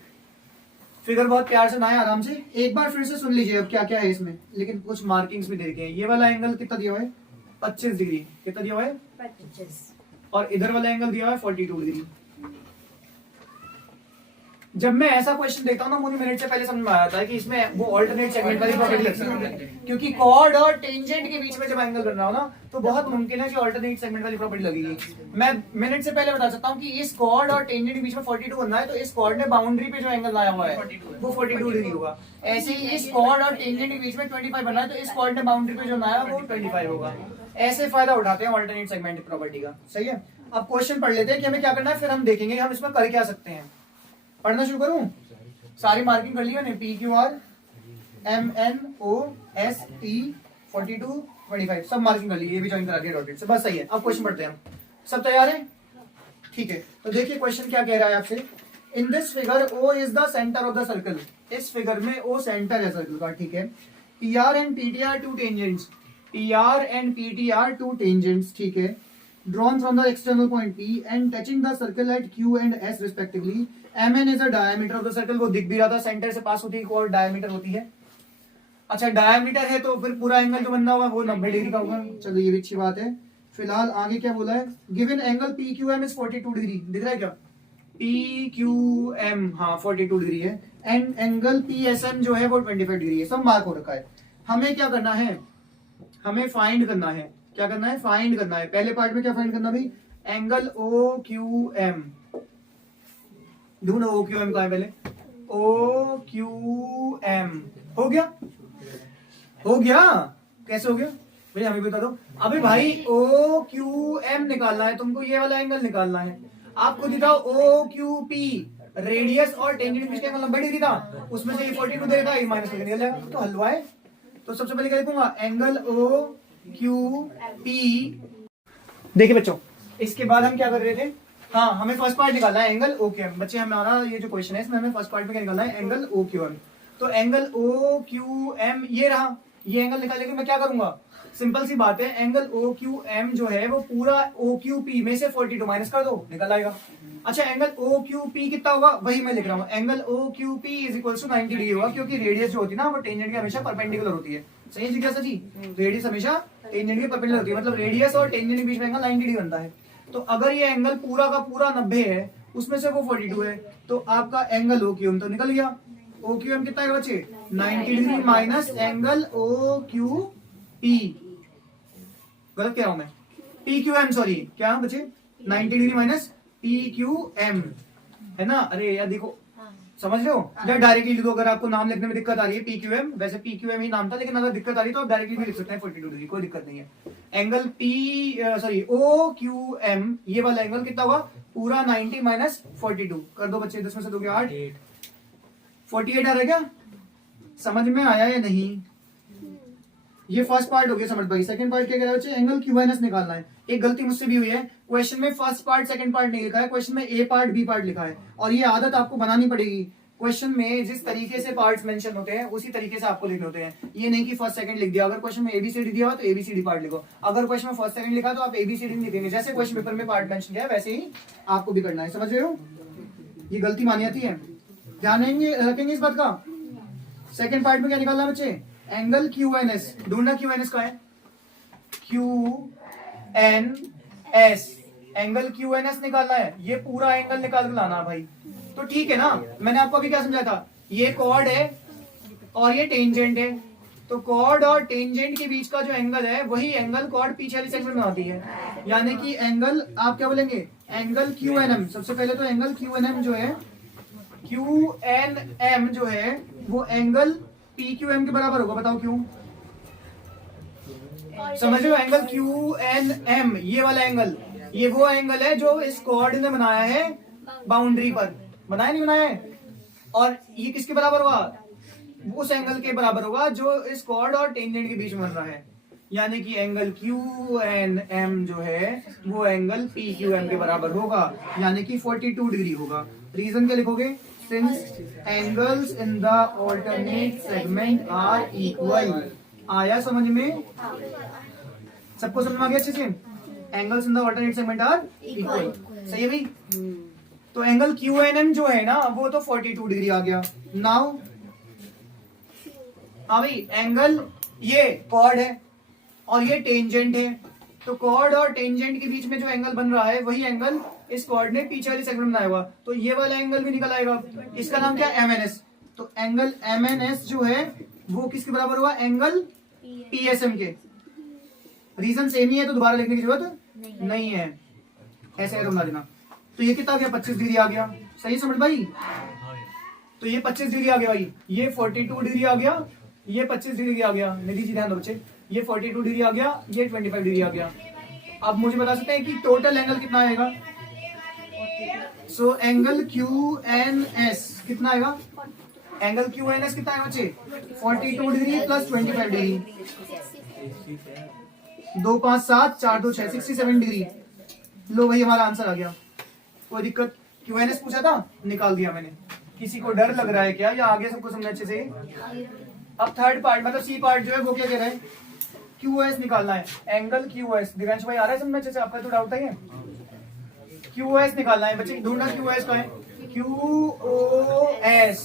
फिगर बहुत प्यार से ना है, आराम से एक बार फिर से सुन लीजिए अब क्या क्या है इसमें, लेकिन कुछ मार्किंग्स भी दे के हैं। ये वाला एंगल कितना दिया हुआ है 25 डिग्री, कितना दिया हुआ है 25। और इधर वाला एंगल दिया हुआ है 42 डिग्री। जब मैं ऐसा क्वेश्चन देखता हूँ ना, मुझे मिनट से पहले समझ में आया था कि इसमें वो ऑल्टरनेट सेगमेंट वाली प्रॉपर्टी लग सकती है, क्योंकि कॉर्ड और टेंजेंट के बीच में जब एंगल करना हो ना, तो बहुत मुमकिन है कि ऑल्टरनेट सेगमेंट वाली प्रॉपर्टी लगेगी। मैं मिनट से पहले बता सकता हूँ कि इस कॉर्ड और टेंजेंट के बीच में 42 बनना है, तो इस कॉर्ड ने बाउंड्री पे जो एंगल लाया हुआ है वो 42 डिग्री होगा। ऐसे ही इस कॉर्ड और टेंजेंट के बीच में 25 बनना है, तो इस कॉर्ड ने बाउंड्री पे जो लाया वो 25 होगा। ऐसे फायदा उठाते हैं ऑल्टरनेट सेगमेंट प्रॉपर्टी का। सही है, अब क्वेश्चन पढ़ लेते हैं कि हमें क्या करना है, फिर हम देखेंगे हम इसमें कर क्या सकते हैं। पढ़ना शुरू करूं? सारी मार्किंग कर ली मैंने, PQR MNOST 42 25 सब मार्किंग कर ली, ये भी ज्वाइन करा दिया डॉटेड से, बस सही है। अब क्वेश्चन पढ़ते हैं हम, सब तैयार है? ठीक है, तो देखिए क्वेश्चन क्या कह रहा है आपसे। In this figure O is the centre of the circle, इस फिगर में O सेंटर है सर्कल का, ठीक है। PR and PT are two tangents, PR and PT are two tangents, ठीक है, drawn from the external point P and touching the circle at Q and S respectively. MN is the diameter of the circle, वो दिख भी रहा था, centre से पास होती है और डायमीटर होती है। अच्छा डायमीटर है तो फिर पूरा एंगल जो बनना होगा वो 90 डिग्री का होगा। चलो ये भी अच्छी बात है। फिलहाल आगे क्या बोला है, given angle PQM is 42 degree, दिख रहा है क्या? PQM हाँ 42 डिग्री है, एंड एंगल PSM जो है वो 25 डिग्री है, सब मार्क हो रखा है। हमें क्या करना है, हमें फाइंड करना है, क्या करना है, फाइंड करना है। पहले पार्ट में क्या फाइंड करना भाई, एंगल OQM, ढूंढो OQM का है पहले, OQM हो गया, हो गया, कैसे हो गया भाई हमें बता दो। अबे भाई OQM निकालना है तुमको, ये वाला एंगल निकालना है। आपको दिखाओ OQP रेडियस और टेंजेंट के एंगल 90 डिग्री था, उसमें से ये 42 देगा, ये माइनस करके निकल जाएगा, तो हलवा है। तो सबसे पहले क्या लिखूंगा, एंगल OQP। देखिए बच्चों, इसके बाद हम क्या कर रहे थे, हाँ हमें फर्स्ट पार्ट निकालना है एंगल OQM। बच्चे हमारा ये जो क्वेश्चन है इसमें हमें फर्स्ट पार्ट में क्या निकालना है, एंगल OQM। तो एंगल OQM ये रहा, ये एंगल निकालने के मैं क्या करूंगा, सिंपल सी बात है, एंगल OQM जो है वो पूरा OQP में से 42 माइनस कर दो, निकल आएगा। अच्छा एंगल OQP कितना होगा, वही मैं लिख रहा हूँ, angle OQP is equal to 90 degree होगा, क्योंकि रेडियस जो होती है ना वो टेंजेंट के हमेशा परपेंडिकुलर होती है। सही है क्या सची? रेडियस हमेशा टेंजेंट के परपेंडिकुलर होती है, मतलब रेडियस और टेंजेंट के बीच में एंगल 90 डिग्री बनता है। तो अगर ये एंगल पूरा का पूरा 90 है, उसमें से वो 42 है, तो आपका एंगल OQM तो निकल गया। OQM कितना है बच्चे, 90 डिग्री माइनस एंगल OQP, गलत कह रहा हूं मैं, PQM सॉरी, क्या है बच्चे, 90 डिग्री माइनस PQM है ना। अरे यार देखो समझ रहे हो, या डायरेक्टली लिखो, अगर आपको नाम लिखने में दिक्कत आ रही है PQM, वैसे PQM ही नाम था, लेकिन अगर दिक्कत आ रही है तो आप डायरेक्टली भी लिख सकते हैं 42 डिग्री, कोई दिक्कत नहीं है। एंगल OQM ये वाला एंगल कितना होगा, पूरा 90 माइनस 42 कर दो बच्चे, 10 में से दोगे 8, 48 आ रहा है क्या, समझ में आया या नहीं? ये फर्स्ट पार्ट हो गया समझ भाई। सेकंड पार्ट क्या कह रहा है बच्चे, एंगल QNS निकालना है। एक गलती मुझसे भी हुई है, क्वेश्चन में फर्स्ट पार्ट सेकंड पार्ट नहीं लिखा है, क्वेश्चन में A पार्ट B पार्ट लिखा है, और ये आदत आपको बनानी पड़ेगी। क्वेश्चन में जिस तरीके से पार्ट्स मेंशन होते हैं उसी तरीके से आपको लिखने होते हैं। ये नहीं कि फर्स्ट सेकंड लिख दिया, अगर क्वेश्चन में ABCD दिया हुआ तो ABCD पार्ट लिखो, अगर क्वेश्चन में फर्स्ट सेकंड लिखा तो आप ABCD नहीं लिखेंगे, जैसे क्वेश्चन पेपर में पार्ट मेंशन किया है वैसे ही आपको भी करना है, समझ रहे हो? ये गलती मानी जाती है, ध्यान रखेंगे इस बात का। सेकंड पार्ट में क्या निकालना है बच्चे, एंगल QNS, ढूंढना QNS का है, QNS, एंगल QNS निकालना है, ये पूरा एंगल निकाल के लाना है भाई। तो ठीक है ना, मैंने आपको अभी क्या समझाया था, ये कॉर्ड है और ये टेंजेंट है, तो कॉर्ड और टेंजेंट के बीच का जो एंगल है वही एंगल कॉर्ड पीछे वाली सेगमेंट बनाती है, यानी कि एंगल आप क्या बोलेंगे, एंगल QNM। सबसे पहले तो एंगल QNM जो है, QNM जो है वो एंगल PQM के बराबर होगा, बताओ क्यों? समझ रहे हो, एंगल QNM ये वाला एंगल, ये वो एंगल है जो इस कॉर्ड ने बनाया है बाउंड्री पर, बनाया नहीं बनाया है, और ये किसके बराबर होगा, उस एंगल के बराबर होगा जो इस कॉर्ड और टेंजेंट के बीच में बन रहा है, यानी कि एंगल QNM जो है वो एंगल PQM के बराबर होगा, यानी कि 42 डिग्री होगा। रीजन क्या लिखोगे, since angles in the alternate segment are equal. आया समझ में? सबको समझ में आ गया अच्छे से? Angles in the alternate segment are equal, सही है भाई? तो एंगल QNM जो है ना वो तो 42 डिग्री आ गया। नाउ हाँ भाई, एंगल ये कॉर्ड है और ये टेंजेंट है, तो कॉर्ड और टेंजेंट के बीच में जो एंगल बन रहा है वही एंगल इस कॉर्ड ने पीछे वाली सेगमेंट बनाया हुआ, तो ये वाला एंगल भी निकल आएगा। इसका नाम क्या है? MNS। तो एंगल MNS जो है वो किसके बराबर हुआ? एंगल PSM के। रीजन सेम ही है तो दोबारा लिखने की जरूरत नहीं है, ऐसे समझ देना। तो ये कितना आ गया? 25 डिग्री आ गया। सही समझ भाई? तो ये 25 डिग्री आ गया भाई, ये 42 डिग्री आ गया, ये 25 डिग्री आ गया। निधि जी ध्यान दो बच्चे, ये 42 डिग्री आ गया, ये 25 डिग्री आ गया। अब मुझे बता सकते हैं कि टोटल एंगल कितना आएगा? सो एंगल QNS कितना आएगा? एंगल QNS कितना आएगा बच्चे? 42 डिग्री प्लस 25 डिग्री, 2 5 7 4 2 6 67 डिग्री। लो भाई हमारा आंसर आ गया। कोई दिक्कत? QNS पूछा था, निकाल दिया मैंने। किसी को डर लग रहा है क्या, या आगे सबको समझना अच्छे से? अब थर्ड पार्ट मतलब C पार्ट जो है वो क्या कह रहा है? QS निकालना है, एंगल QS। दिव्यांश भाई आ रहा है समझना अच्छे से? आपका तो डाउट है? QS निकालना है बच्चे, ढूंढना QS का है। QOS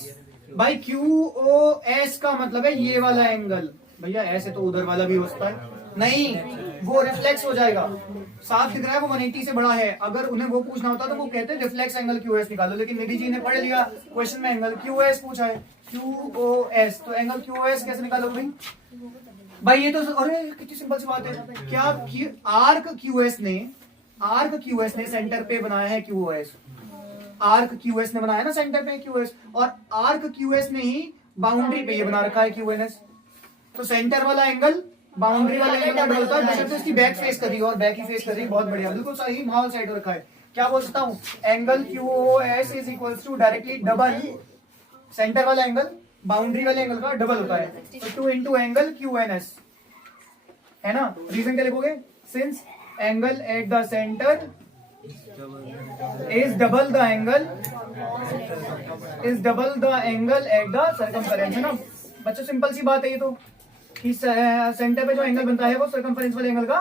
भाई, QOS का मतलब है ये वाला एंगल। भैया ऐसे तो उधर वाला भी हो सकता है, नहीं वो रिफ्लेक्स हो जाएगा। साफ दिख रहा है वो 180 से बड़ा है। अगर उन्हें वो पूछना होता तो वो कहते रिफ्लेक्स एंगल QS निकालो, लेकिन निधि जी ने पढ़ लिया क्वेश्चन में एंगल QS पूछा है, QOS। तो एंगल QOS कैसे निकालोगे भाई? भाई ये तो अरे कितनी सिंपल सी बात है। क्या आर्क QS ने सेंटर पे बनाया है QOS। आर्क QS ने बनाया ना सेंटर पे QS, और आर्क QS ने ही बाउंड्री पे ये बना रखा है QNS। तो सेंटर वाला एंगल बाउंड्री वाले एंगल का डबल होता है, बशर्ते इसकी बैक फेस कर रही है, और बैक ही फेस कर रही है। बहुत बढ़िया, बिल्कुल सही माहौल सेट हो रखा है। क्या बोल सकता हूँ? Angle QOS is equals to directly double centre वाला एंगल बाउंड्री वाले एंगल का डबल होता है, तो 2 इंटू एंगल QNS है ना। रीजन क्या लिखोगे? Since angle at the centre is double the angle at the circumference, है ना बच्चों? सिंपल सी बात है ये तो, कि सेंटर पे जो एंगल बनता है वो सर्कमफेरेंस वाले एंगल का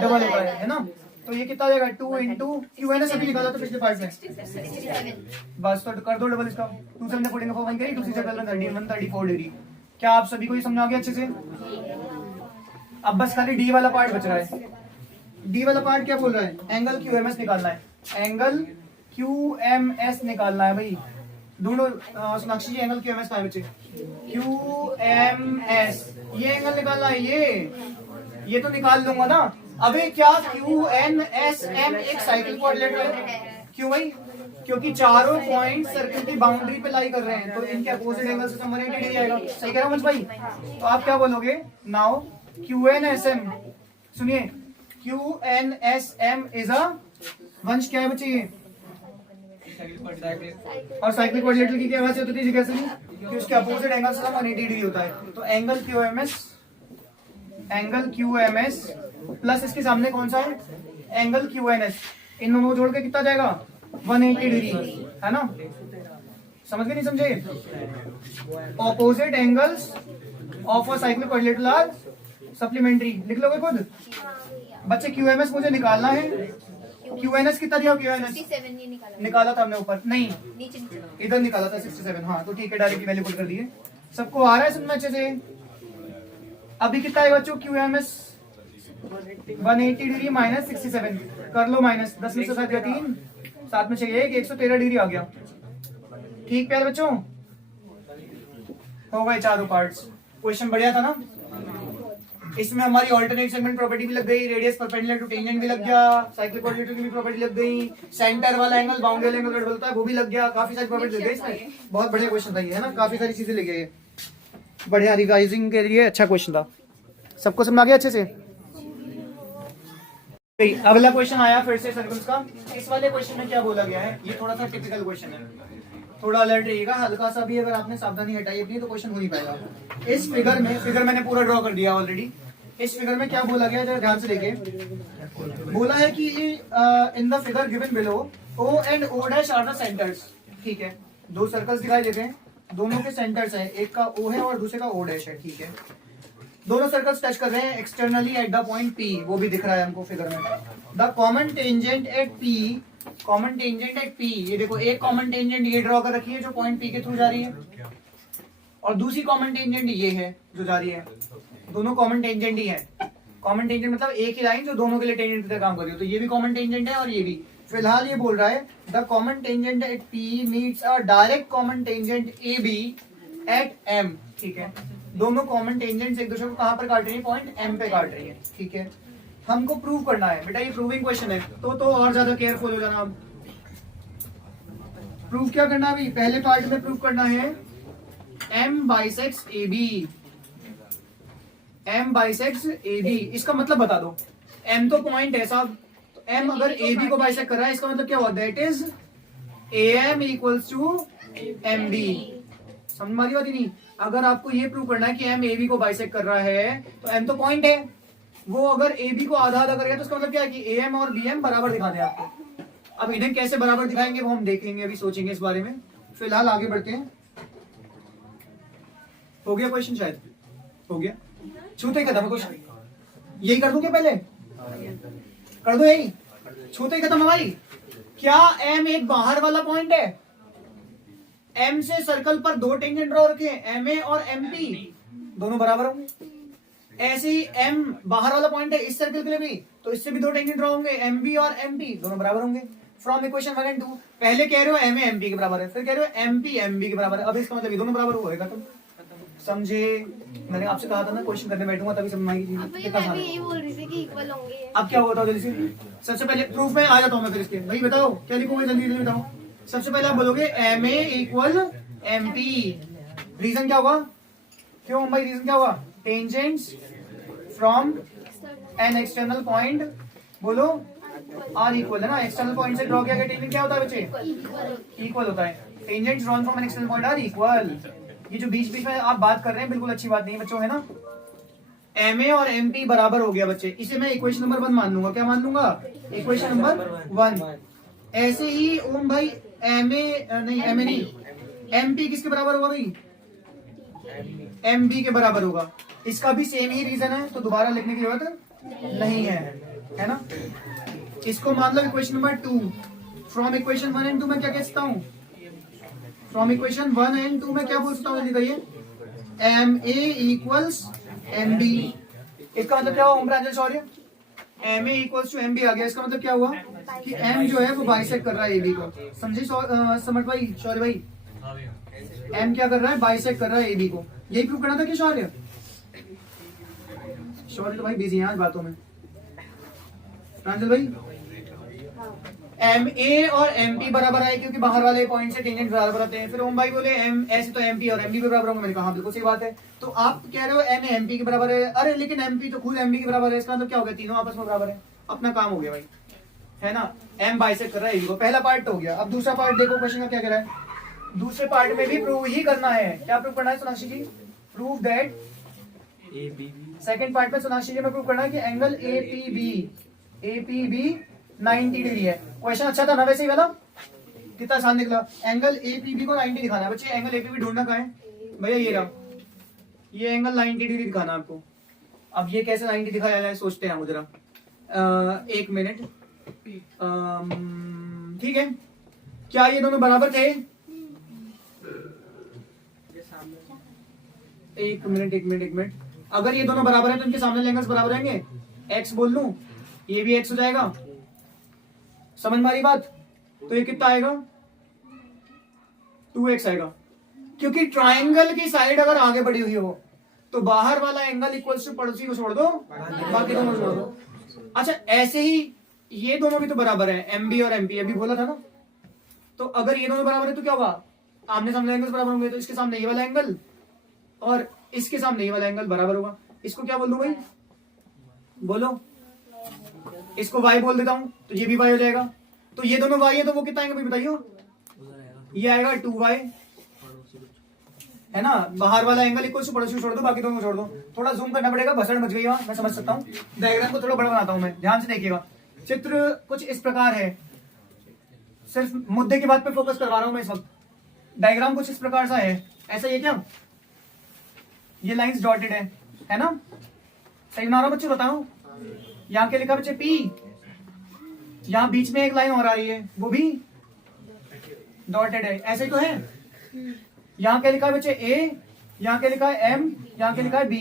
डबल होता है ना। तो ये कितना आ जाएगा? 2 इंटू QNS अभी निकाला था पिछले पार्ट में, बस तो कर दो डबल इसका। 2 7 14 4 1 करी, 2 6 7 30 134 डिग्री। क्या आप सभी को ये समझ आ गया अच्छे से? अब बस खाली डी वाला पार्ट बच रहा है। डी वाला पार्ट क्या बोल रहा है? एंगल QMS निकालना है, एंगल QMS निकालना है भाई। ढूंढो सोनाक्षी जी, एंगल QMS का है बच्चे? QMS ये एंगल निकालना है, ये तो निकाल लूंगा ना। अभी क्या QNSM एक साइकिल कोऑर्डिनेटर है? क्यों भाई? क्योंकि चारों पॉइंट सर्कल की बाउंड्री पे लाई कर रहे हैं, तो इनके अपोजिट एंगल से 180 डिग्री आएगा। सही कह रहा हूं भाई? तो आप क्या बोलोगे? नाउ QNSM, सुनिए, QNSM इज अ वंश क्या है बच्चे? ये और साइक्लिक कोऑर्डिनेटर की क्या वजह होती है? कैसे कि उसके अपोजिट एंगल से 180 डिग्री होता है। तो एंगल QMS प्लस इसके सामने कौन सा है? Angle QNS। इन दोनों जोड़ के कितना जाएगा? 180 डिग्री, है ना? समझ गए नहीं समझे? Opposite angles of a cyclic coordinator are supplementary. लिख लोगे खुद बच्चे? QMS मुझे निकालना है। QNS कितना दिया? QNS 67 निकाला था हमने ऊपर, नहीं नीचे इधर निकाला था 67। हाँ तो ठीक है, डायरेक्ट वैल्यू पुट कर दिए। सबको आ रहा है समझना अच्छे से? अभी कितना है बच्चों? QMS 180 डिग्री माइनस 67 कर लो, माइनस 10 में से 7 या 3 7 में से 1 113 डिग्री आ गया। ठीक प्यारे बच्चों, हो गए चारों पार्ट्स। क्वेश्चन बढ़िया था ना? इसमें हमारी ऑल्टरनेट सेगमेंट प्रॉपर्टी भी लग गई, रेडियस परपेंडिकुलर टू टेंजेंट भी लग गया, साइक्लिक कोऑर्डिनेटर की भी प्रॉपर्टी लग गई, सेंटर वाला एंगल बाउंड्री वाला एंगल बोलता है वो भी लग गया। काफी सारी प्रॉपर्टी लग गई इसमें। बहुत बढ़िया क्वेश्चन था ये, है ना? काफी सारी चीजें ले गए, बढ़िया रिवाइजिंग के लिए अच्छा क्वेश्चन था। सबको समझ आ गया अच्छे से? अगला क्वेश्चन आया फिर से सर्कल्स का। इस वाले क्वेश्चन में क्या बोला गया है? ये थोड़ा सा टिपिकल क्वेश्चन है, थोड़ा अलर्ट रहिएगा। हल्का सा भी अगर आपने सावधानी हटाई अपनी तो क्वेश्चन हो नहीं पाएगा। इस फिगर में, फिगर मैंने पूरा ड्रॉ कर दिया ऑलरेडी। इस फिगर में क्या बोला गया, जरा ध्यान से देखिए। बोला है कि in the figure given below O and O' are the centres. ठीक है, दो सर्कल्स दिखाई देते हैं, दोनों के सेंटर्स हैं, एक का O है और दूसरे का O डैश है, ठीक है। दोनों सर्कल्स टच कर रहे हैं externally at the point P, वो भी दिख रहा है हमको फिगर में। The common tangent at P, common tangent at P, ये देखो एक कॉमन टेंजेंट ये ड्रॉ कर रखी है जो पॉइंट P के थ्रू जा रही है, और दूसरी कॉमन टेंजेंट ये है जो जा रही है। दोनों कॉमन टेंजेंट ही है। कॉमन टेंजेंट मतलब एक ही लाइन जो दोनों के लिए टेंजेंट की तरह काम कर रही हो, तो ये भी कॉमन टेंजेंट है और ये भी। फिलहाल ये बोल रहा है the common tangent at P meets a direct common tangent AB at M, ठीक है। दोनों कॉमन टेंजेंट्स एक दूसरे को कहां पर काट रही है, पॉइंट M पे काट रही है, ठीक है। हमको प्रूव करना है बेटा, ये प्रूविंग क्वेश्चन है, तो और ज्यादा केयरफुल हो जाना। अब प्रूव क्या करना है भाई, पहले पार्ट में प्रूव करना है M bisects AB, M bisects AB, इसका मतलब बता दो। M तो पॉइंट है साहब, तो M अगर AB को बाइसेक्ट कर रहा है, इसका मतलब क्या हुआ, that is AM equals to MB। समझ मारी बात ही नहीं। अगर आपको ये प्रूव करना है कि M AB को बाइसेक्ट कर रहा है, तो M तो पॉइंट है, वो अगर AB को आधा आधा करेगा तो इसका मतलब क्या है कि AM और BM बराबर दिखाते हैं आपको। अब इन्हें कैसे बराबर दिखाएंगे वो हम देखेंगे, अभी सोचेंगे इस बारे में। फिलहाल आगे बढ़ते हैं। हो गया क्वेश्चन, शायद हो गया, छूते ही खत्म है क्वेश्चन। यही कर दूं क्या, पहले कर दो, यही छूते ही खत्म है भाई। क्या M एक बाहर वाला पॉइंट है? M से सर्कल पर दो टेंजेंट ड्रॉ रखे, MA और MP, दोनों बराबर होंगे। ऐसे ही M बाहर वाला पॉइंट है इस सर्कल के लिए भी, तो इससे भी दो टेंजेंट ड्रॉ होंगे, MB और MP, दोनों बराबर होंगे। फ्रॉम इक्वेशन 1 एंड 2, पहले कह रहे हो MA MP के बराबर है, फिर कह रहे हो MP MB के बराबर है, अब इसका मतलब ये दोनों बराबर होगा। तुम समझे? मैंने आपसे कहा था ना क्वेश्चन करने बैठूंगा तभी समझ आएगी अब चीज। ये मैं भी यही बोल रही थी कि इक्वल होंगे। अब क्या हुआ था जल्दी से, सबसे पहले प्रूफ में आ जाता हूँ मैं, फिर इसके भाई बताओ क्या लिखूंगा, जल्दी जल्दी बताओ। सबसे पहले आप बोलोगे MA इक्वल MP, रीजन क्या होगा, क्यों भाई रीजन क्या होगा, tangents from an external point, बोलो आर इक्वल है ना, एक्सटर्नल पॉइंट से ड्रॉ किया गया टेंजेंट क्या होता है बच्चे, इक्वल होता है। Tangents drawn from an external point are equal. ये जो बीच बीच में आप बात कर रहे हैं बिल्कुल अच्छी बात नहीं है बच्चों, है ना। MA और MP बराबर हो गया बच्चे, इसे मैं इक्वेशन नंबर 1 मान लूंगा। क्या मान लूंगा, इक्वेशन नंबर 1। ऐसे ही ओम भाई MA नहीं MP किसके बराबर होगा भाई, MB के बराबर होगा। इसका भी सेम ही रीजन है, तो दोबारा लिखने की जरूरत नहीं है ना। इसको मान लो equation number 2। From equation 1 and 2 में क्या कह सकता हूँ, फ्रॉम इक्वेशन 1 एंड 2 में क्या बोल सकता हूँ, जल्दी कहिए, MA इक्वल्स MB। इसका मतलब क्या हुआ ओम प्रांजल शौर्य, MA इक्वल्स टू MB आ गया। इसका मतलब क्या हुआ कि M जो है वो बाइसेक्ट कर रहा है AB को। समझे समर्थ भाई, शौर्य भाई, M क्या कर रहा है, बाइसेक्ट कर रहा है AB को। यही प्रूव करना था कि शौर्य, शौर्य तो भाई बिजी है आज बातों में। प्रांजल भाई, MA और MP बराबर आए क्योंकि बाहर वाले पॉइंट से टेंजेंट बराबर आते हैं। फिर ओम भाई बोले M ऐसे तो MP और MB के बराबर होंगे। मैंने कहा बिल्कुल सही बात है। तो आप कह रहे हो MA MP के बराबर है, अरे लेकिन MP तो खुद MB के बराबर है, इसका मतलब क्या हो गया, तीनों आपस में बराबर है। अपना काम हो गया भाई, है ना। M बाइसेक्ट कर रहा है AB को, पहला पार्ट हो गया। अब दूसरा पार्ट देखो क्वेश्चन का क्या कह रहा है। दूसरे पार्ट में भी प्रूव ही करना है। क्या प्रूव करना है सोनाक्षी जी, प्रूव दैट, सेकंड पार्ट में सोनाक्षी जी में प्रूव करना है कि एंगल APB 90 डिग्री है। क्वेश्चन अच्छा था ना वैसे ही वाला, कितना आसान निकला। एंगल APB को 90 दिखाना है बच्चे। एंगल APB ढूंढना कहाँ है भैया, ये रहा, ये एंगल 90 डिग्री दिखाना आपको। अब ये कैसे 90 दिखाया जाए सोचते हैं हम जरा, एक मिनट। ठीक है, क्या ये दोनों बराबर थे, एक मिनट। अगर ये दोनों बराबर है तो इनके सामने एंगल्स बराबर रहेंगे। x बोल लूं, ये भी x हो जाएगा, समझ मारी बात। तो ये कितना आएगा, 2x आएगा, क्योंकि ट्राइंगल की साइड अगर आगे बढ़ी हुई हो तो बाहर वाला एंगल इक्वल्स टू पड़ोसी को छोड़ दो, बाकी दोनों छोड़ दो। अच्छा, ऐसे ही ये दोनों भी तो बराबर है, MB और MP, अभी बोला था ना। तो अगर ये दोनों बराबर है तो क्या होगा, आमने सामने एंगल्स बराबर होंगे, तो इसके सामने ये वाला एंगल और इसके सामने ये वाला एंगल बराबर होगा। इसको क्या बोल दूं भाई, बोलो, इसको y बोल देता हूं तो ये भी y हो जाएगा। तो ये दोनों y है तो वो कितना आएंगे भाई बताइए, ये आएगा 2y, है ना। बाहर वाला एंगल इक्वल टू पड़ोसी छोड़ दो, बाकी दोनों छोड़ दो। थोड़ा जूम करना पड़ेगा, भसड़ मच गई वहां, मैं समझ सकता हूँ। डायग्राम को थोड़ा बड़ा बनाता हूं मैं, ध्यान से देखिएगा। चित्र कुछ इस प्रकार है, सिर्फ मुद्दे की बात पे फोकस करवा रहा हूं मैं इस वक्त। डायग्राम कुछ इस प्रकार सा है, ऐसा ही है क्या? ये लाइंस डॉटेड है ना? सही बना रहा हूं बच्चे, बताओ। यहाँ क्या लिखा बच्चे? P। यहाँ बीच में एक लाइन और आ रही है, वो भी डॉटेड है, ऐसे ही तो है। यहाँ क्या लिखा है बच्चे? A, यहाँ क्या लिखा है? M, यहाँ क्या लिखा है? B।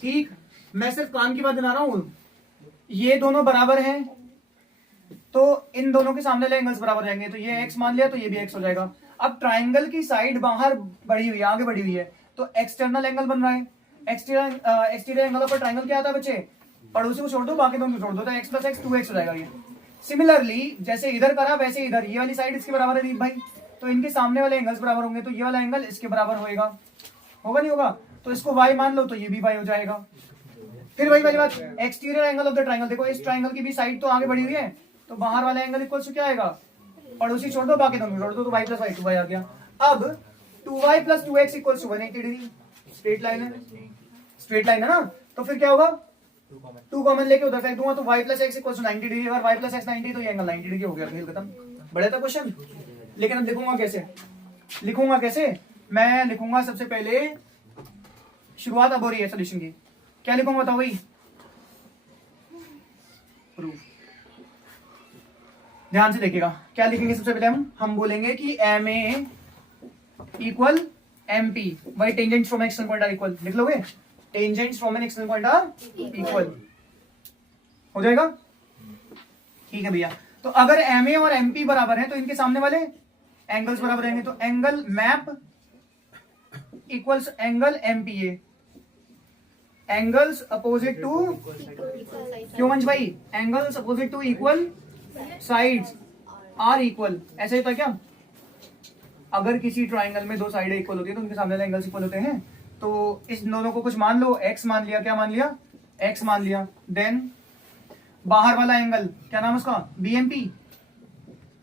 ठीक, मैं सिर्फ काम की बात बना रहा हूं। ये दोनों बराबर हैं तो इन दोनों के सामने वाले एंगल्स बराबर रहेंगे, तो ये x मान लिया तो ये भी x हो जाएगा। अब ट्राइंगल की साइड बाहर बढ़ी हुई है, आगे बढ़ी हुई है, तो एक्सटर्नल एंगल बन रहा है। एक्सटीरियर एंगल ऑफ ट्राइंगल क्या आता है बच्चे? पड़ोसी को छोड़ दो, बाकी दोनों को छोड़ दो, तो x प्लस एक्स 2x हो जाएगा ये। सिमिलरली जैसे इधर करा वैसे इधर, ये वाली साइड इसके बराबर है दीप भाई, तो इनके सामने वाले एंगल्स बराबर होंगे, तो ये वाला एंगल इसके बराबर होगा नहीं होगा? तो इसको y मान लो तो ये भी y हो जाएगा। फिर वही वाली बात, exterior angle of the triangle, देखो इस ट्राइंगल की भी साइड तो आगे बढ़ी हुई है, तो बाहर वाला एंगल इक्वल टू क्या आएगा? पड़ोसी छोड़ दो, बाकी दोनों छोड़ दो, तो y प्लस वाई 2y आ गया। अब 2y plus 2x equal to 180 degree, straight line है, स्ट्रेट लाइन है ना? तो फिर क्या होगा? 2 कॉमन लेके उधर फेंक दूंगा, तो y plus x equal to 90 degree. अगर y प्लस एक्स 90 तो ये एंगल 90 डिग्री हो गया, खेल खत्म। बड़ा था क्वेश्चन, लेकिन अब लिखूंगा कैसे? मैं लिखूंगा सबसे पहले, शुरुआत अब हो रही है सोल्यूशन की, क्या लिखूंगा बताओ भाई? प्रूफ। ध्यान से देखिएगा, क्या लिखेंगे सबसे पहले? हम बोलेंगे कि M A equal M P, वही tangents from external point are equal, लिख लोगे? Tangents from an external point are equal हो जाएगा। ठीक है भैया, तो अगर एम ए और एम पी बराबर है तो इनके सामने वाले एंगल्स बराबर रहेंगे, तो angle MAP equals angle M P A, angles opposite to, क्यों वंश भाई? Angles opposite to equal sides are equal, ऐसा ही था क्या? अगर किसी ट्राइंगल में दो साइडें इक्वल होती है तो उनके सामने एंगल्स इक्वल होते हैं, तो इस दोनों को कुछ मान लो, x मान लिया, क्या मान लिया? x मान लिया। देन बाहर वाला एंगल क्या नाम है उसका? BMP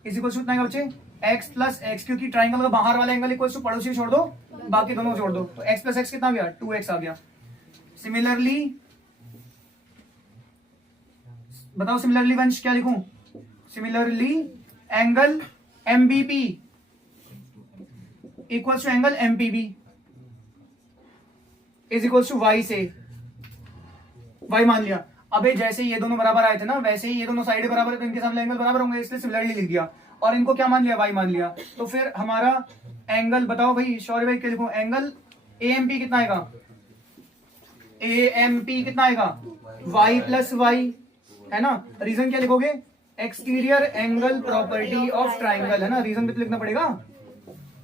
इज इक्वल टू कितना है बच्चे? x प्लस एक्स, क्योंकि ट्राइंगल का बाहर वाला एंगल इक्वल टू पड़ोसी छोड़ दो, बाकी दोनों छोड़ दो, तो x प्लस एक्स कितना गया? 2x आ गया। सिमिलरली बताओ, सिमिलरली वंश क्या लिखूं? Similarly angle MBP equals to angle MPB is equals to y से, y मान लिया। अबे जैसे ये दोनों बराबर आए थे ना, वैसे ही ये दोनों साइड बराबर है तो इनके सामने एंगल बराबर होंगे, इसलिए सिमिलरली लिख दिया। और इनको क्या मान लिया? y मान लिया। तो फिर हमारा एंगल बताओ भाई, शौर्य भाई क्या लिखूं? एंगल AMP कितना आएगा? AMP कितना आएगा? y प्लस वाई, है ना? रीजन क्या लिखोगे? Exterior angle property of triangle, है ना? रीजन भी तो लिखना पड़ेगा,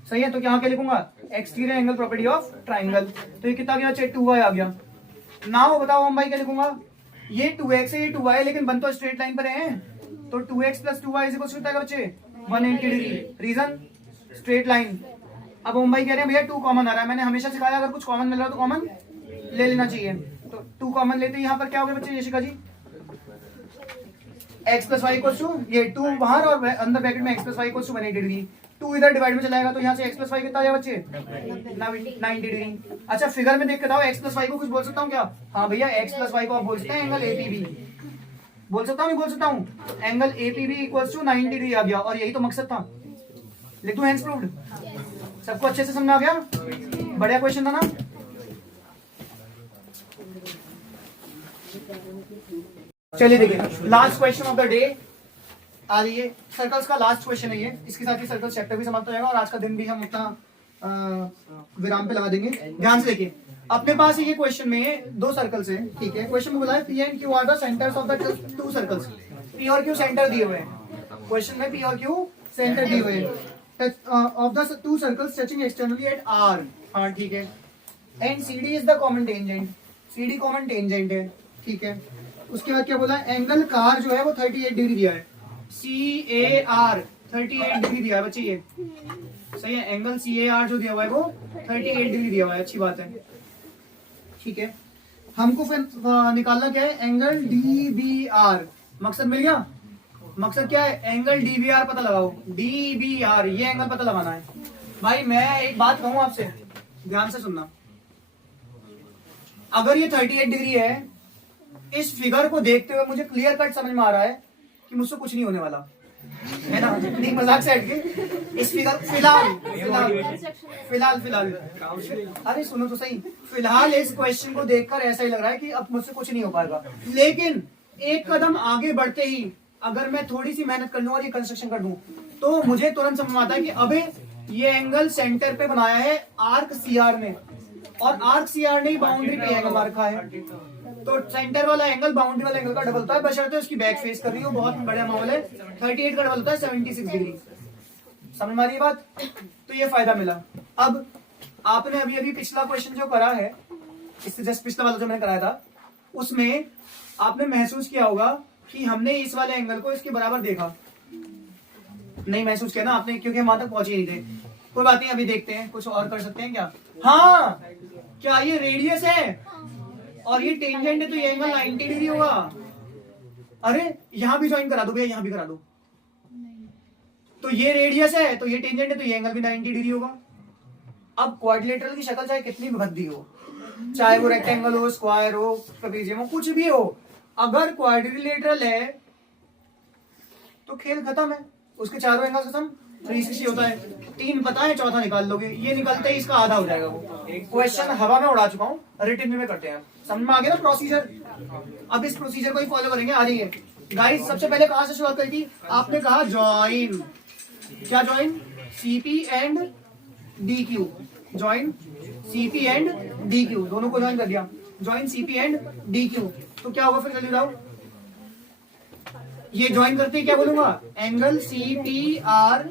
सही है? तो यहाँ क्या लिखूंगा? Exterior angle property of triangle. तो ये कितना गया? 2y आ गया। नाउ बताओ हम भाई क्या लिखूंगा? ये 2x है, ये 2y है, लेकिन बन तो स्ट्रेट लाइन पर है, तो 2x plus 2y is equal to कितना बच्चे? 180 डिग्री। Reason straight line. अब हम भाई कह रहे हैं भैया 2 कॉमन आ रहा है, मैंने हमेशा सिखाया अगर कुछ कॉमन मिल रहा है तो कॉमन ले लेना चाहिए, तो 2 कॉमन लेते हैं। यहाँ पर क्या हो गया बच्चे Yashika ji? x plus y equal to, ये 2 बाहर और अंदर ब्रैकेट में x plus y equal to 180 degree. 2 इधर डिवाइड में चलाएगा तो यहाँ से x प्लस वाई कितना आ गया बच्चे? 90 डिग्री। अच्छा फिगर में देख के बताओ, x प्लस वाई को कुछ बोल सकता हूँ क्या? हाँ भैया, x प्लस वाई को आप बोल सकते हैं एंगल APB, बोल सकता हूँ, बोल सकता हूँ angle APB equals to 90 degree आ गया, और यही तो मकसद था। लिख दूं हैंड्स प्रूव्ड? सबको अच्छे से समझ में आ गया? बढ़िया क्वेश्चन था ना? चलिए देखिए, last question of the day आ रही है, सर्कल्स का लास्ट क्वेश्चन है ये, इसके साथ ही सर्कल चैप्टर भी समाप्त हो जाएगा और आज का दिन भी हम अपना विराम पे लगा देंगे। ध्यान से देखिए, अपने पास ये क्वेश्चन में 2 सर्कल्स हैं, ठीक है? क्वेश्चन में बोला है P and Q are the centres of the 2 circles. P और Q सेंटर दिए हुए हैं क्वेश्चन में, P और Q सेंटर दिए हुए हैं of the 2 circles touching externally at R। हाँ ठीक है। And CD is the common tangent, CD common tangent है, ठीक है? उसके बाद क्या बोला? एंगल कार जो है वो 38 डिग्री दिया है, CAR 38 डिग्री दिया है बच्चे, ये सही है? एंगल CAR जो दिया हुआ है वो 38 डिग्री दिया हुआ है, अच्छी बात है, ठीक है? हमको फिर निकालना क्या है? Angle DBR। मकसद मिल गया? मकसद क्या है? एंगल DBR पता लगाओ, DBR ये एंगल पता लगाना है। भाई मैं एक बात कहूं आपसे, ध्यान से सुनना, अगर ये 38 डिग्री है, इस फिगर को देखते हुए मुझे क्लियर कट समझ में आ रहा है कि मुझसे कुछ नहीं होने वाला। है ना, नहीं मजाक से हटके इस फिगर फिलहाल फिलहाल फिलहाल फिलहाल अरे सुनो तो सही, फिलहाल इस क्वेश्चन को देखकर ऐसा ही लग रहा है कि अब मुझसे कुछ नहीं हो पाएगा, लेकिन एक कदम आगे बढ़ते ही अगर मैं थोड़ी सी मेहनत कर लूं और ये कंस्ट्रक्शन कर दूं तो मुझे तुरंत समझ में आता है कि अबे ये एंगल सेंटर पे बनाया है आर्क सीआर ने, और आर्क सीआर ने ही बाउंड्री पे एंगल मार रखा है, तो सेंटर वाला एंगल बाउंड्री वाला एंगल का डबल होता है, बशर्ते उसकी बैक फेस कर रही हो, बहुत बढ़िया मामला है। 38 का डबल होता है 76 डिग्री। समझ में आ रही है बात? तो ये फायदा मिला। अब आपने अभी अभी पिछला क्वेश्चन जो करा है, इससे जस्ट पिछला वाला जो मैंने कराया था, उसमें आपने महसूस किया होगा कि हमने इस वाले एंगल को इसके बराबर देखा, नहीं महसूस किया ना आपने, क्योंकि हम वहां तक पहुंचे ही नहीं थे। कोई बात नहीं, अभी देखते हैं कुछ और कर सकते हैं क्या। हाँ, क्या ये रेडियस है और ये टेंजेंट है तो ये एंगल 90 डिग्री होगा। अरे यहां भी ज्वाइन करा दो भैया, यहां भी करा दो। तो ये रेडियस है तो ये टेंजेंट है तो ये एंगल भी 90 डिग्री होगा। अब क्वाड्रिलेटरल की शक्ल चाहे कितनी भी भद्दी हो, चाहे वो रेक्टेंगल हो, स्क्वायर हो, ट्रेपेजियम हो, कुछ भी हो, अगर क्वाड्रिलेटरल है तो खेल खत्म है, उसके चारों एंगल खत्म। 360 होता है, 3 पता है, चौथा निकाल लोगे, ये निकलते ही इसका आधा हो जाएगा। वो क्वेश्चन हवा में उड़ा चुका हूँ, रिटन में करते हैं। समझ में आ गया ना प्रोसीजर? अब इस प्रोसीजर को ही फॉलो करेंगे। आ जाइए गाइस, सबसे पहले कहां से शुरुआत करी थी? आपने कहा ज्वाइन, क्या join? CP and D Q, join CP and D Q, दोनों को ज्वाइन कर दिया, join CP and D Q. तो क्या होगा फिर, जल्दी बताओ। ये ज्वाइन करते ही क्या बोलूंगा? Angle CPR,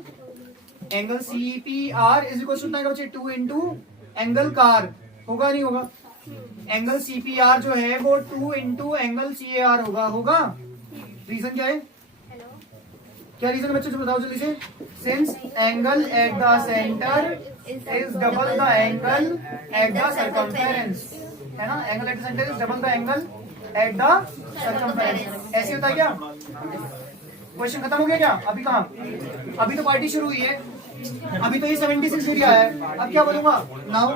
angle CPR is equal to बच्चे 2 इंटू एंगल कार, होगा नहीं होगा? एंगल सीपीआर जो है वो 2 इंटू एंगल सीएआर होगा, होगा? रीजन क्या है? क्या रीजन बच्चों से बताओ जल्दी से। Since angle at the centre is double the angle at the circumference, है ना? Angle at the centre is double the angle at the circumference. ऐसे होता है क्या? क्वेश्चन खत्म हो गया क्या? अभी कहाँ, अभी तो पार्टी शुरू हुई है, अभी तो ये 76 डिग्री आया है। अब क्या बोलूंगा? नाउ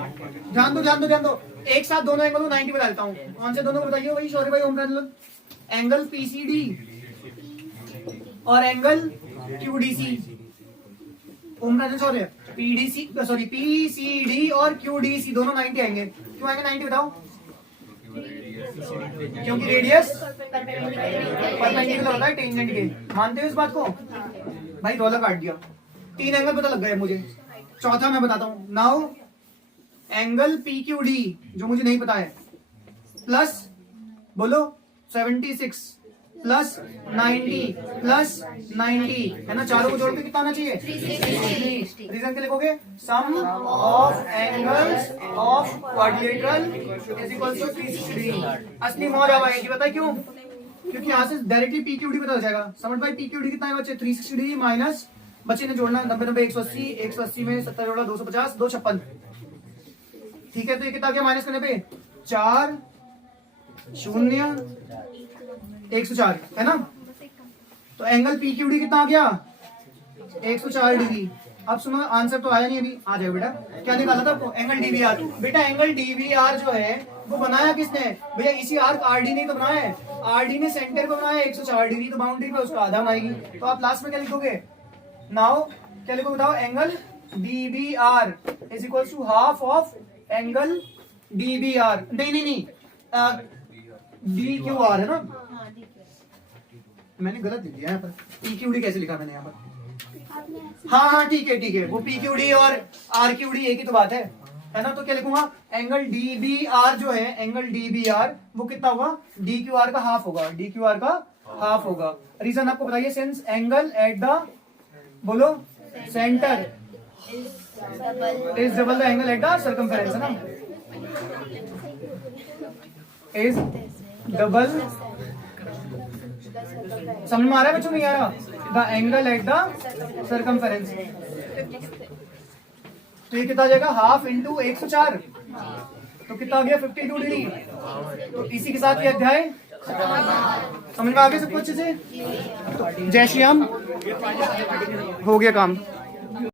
ध्यान दो ध्यान दो ध्यान दो, एक साथ दोनों एंगल को 90 बना लेता हूँ। कौन से दोनों को बताइए भाई? शौर्य भाई, ओम प्रज्वल। एंगल पीसीडी और एंगल क्यूडीसी। ओम प्रज्वल शौर्य, पीडीसी सॉरी पीसीडी और क्यूडीसी दोनों 90 आएंगे। क्यों आएंगे 90 बताओ? क्योंकि रेडियस परपेंडिकुलर होता है टेंजेंट के। मानते हो इस बात को? भाई रोला काट दिया, 3 एंगल पता लग गए मुझे, चौथा मैं बताता हूं। नाउ एंगल पीक्यूडी जो मुझे नहीं पता है, प्लस बोलो 76 प्लस 90 प्लस 90, है ना? चारों को जोड़ के कितना आना चाहिए? 360। रीजन क्या लिखोगे? Sum of angles of quadrilateral is equal to 360 degree. असली मौज आएगी, पता है क्यों? क्योंकि यहाँ से डायरेक्टली पीक्यूडी पता चल जाएगा। समझ भाई, पीक्यूडी कितना है बच्चे? 360 डिग्री माइनस, बच्चे ने जोड़ना 90 90 180, 180 में 70 जोड़ा 250, 256। ठीक है, तो ये कितना गया माइनस करने पे? 4 0 104, है ना? तो एंगल पीक्यूडी कितना आ गया? 104 डिग्री। अब सुनो, आंसर तो आया नहीं, अभी आ जाएगा बेटा। क्या निकाला था आपको? Angle DVR. बेटा एंगल डीवीआर जो है वो बनाया किसने? भैया इसी आर्क आरडी ने तो बनाया है। आरडी ने सेंटर पे बनाया 104 डिग्री, तो बाउंड्री पे उसका आधा बनाएगी। तो आप लास्ट में क्या लिखोगे? नाउ क्या लिखोगे बताओ? Angle DBR is equal to half of angle DBR. नहीं नहीं नहीं, डी क्यू आर है ना? मैंने गलत लिख दिया यहाँ पर, पीक्यूडी कैसे लिखा मैंने यहाँ पर? हाँ हाँ ठीक है ठीक है, वो पीक्यूडी और आरक्यूडी एक ही तो बात है ना? तो क्या लिखूंगा? एंगल डीबीआर जो है, एंगल डीबीआर वो कितना होगा? डीक्यूआर का हाफ होगा, डीक्यूआर का हाफ होगा। रीजन आपको बताइए। सिंस एंगल एट द बोलो centre is double the angle at the circumference, है ना? इज डबल, समझ में आ रहा है बच्चों? नहीं आ रहा? The angle at the circumference. तो ये कितना आ जाएगा? हाफ इंटू 104, तो कितना आ गया? 52 डिग्री। तो इसी के साथ ये अध्याय समझ में आ गया सबको अच्छे से? जय श्री राम, हो गया काम।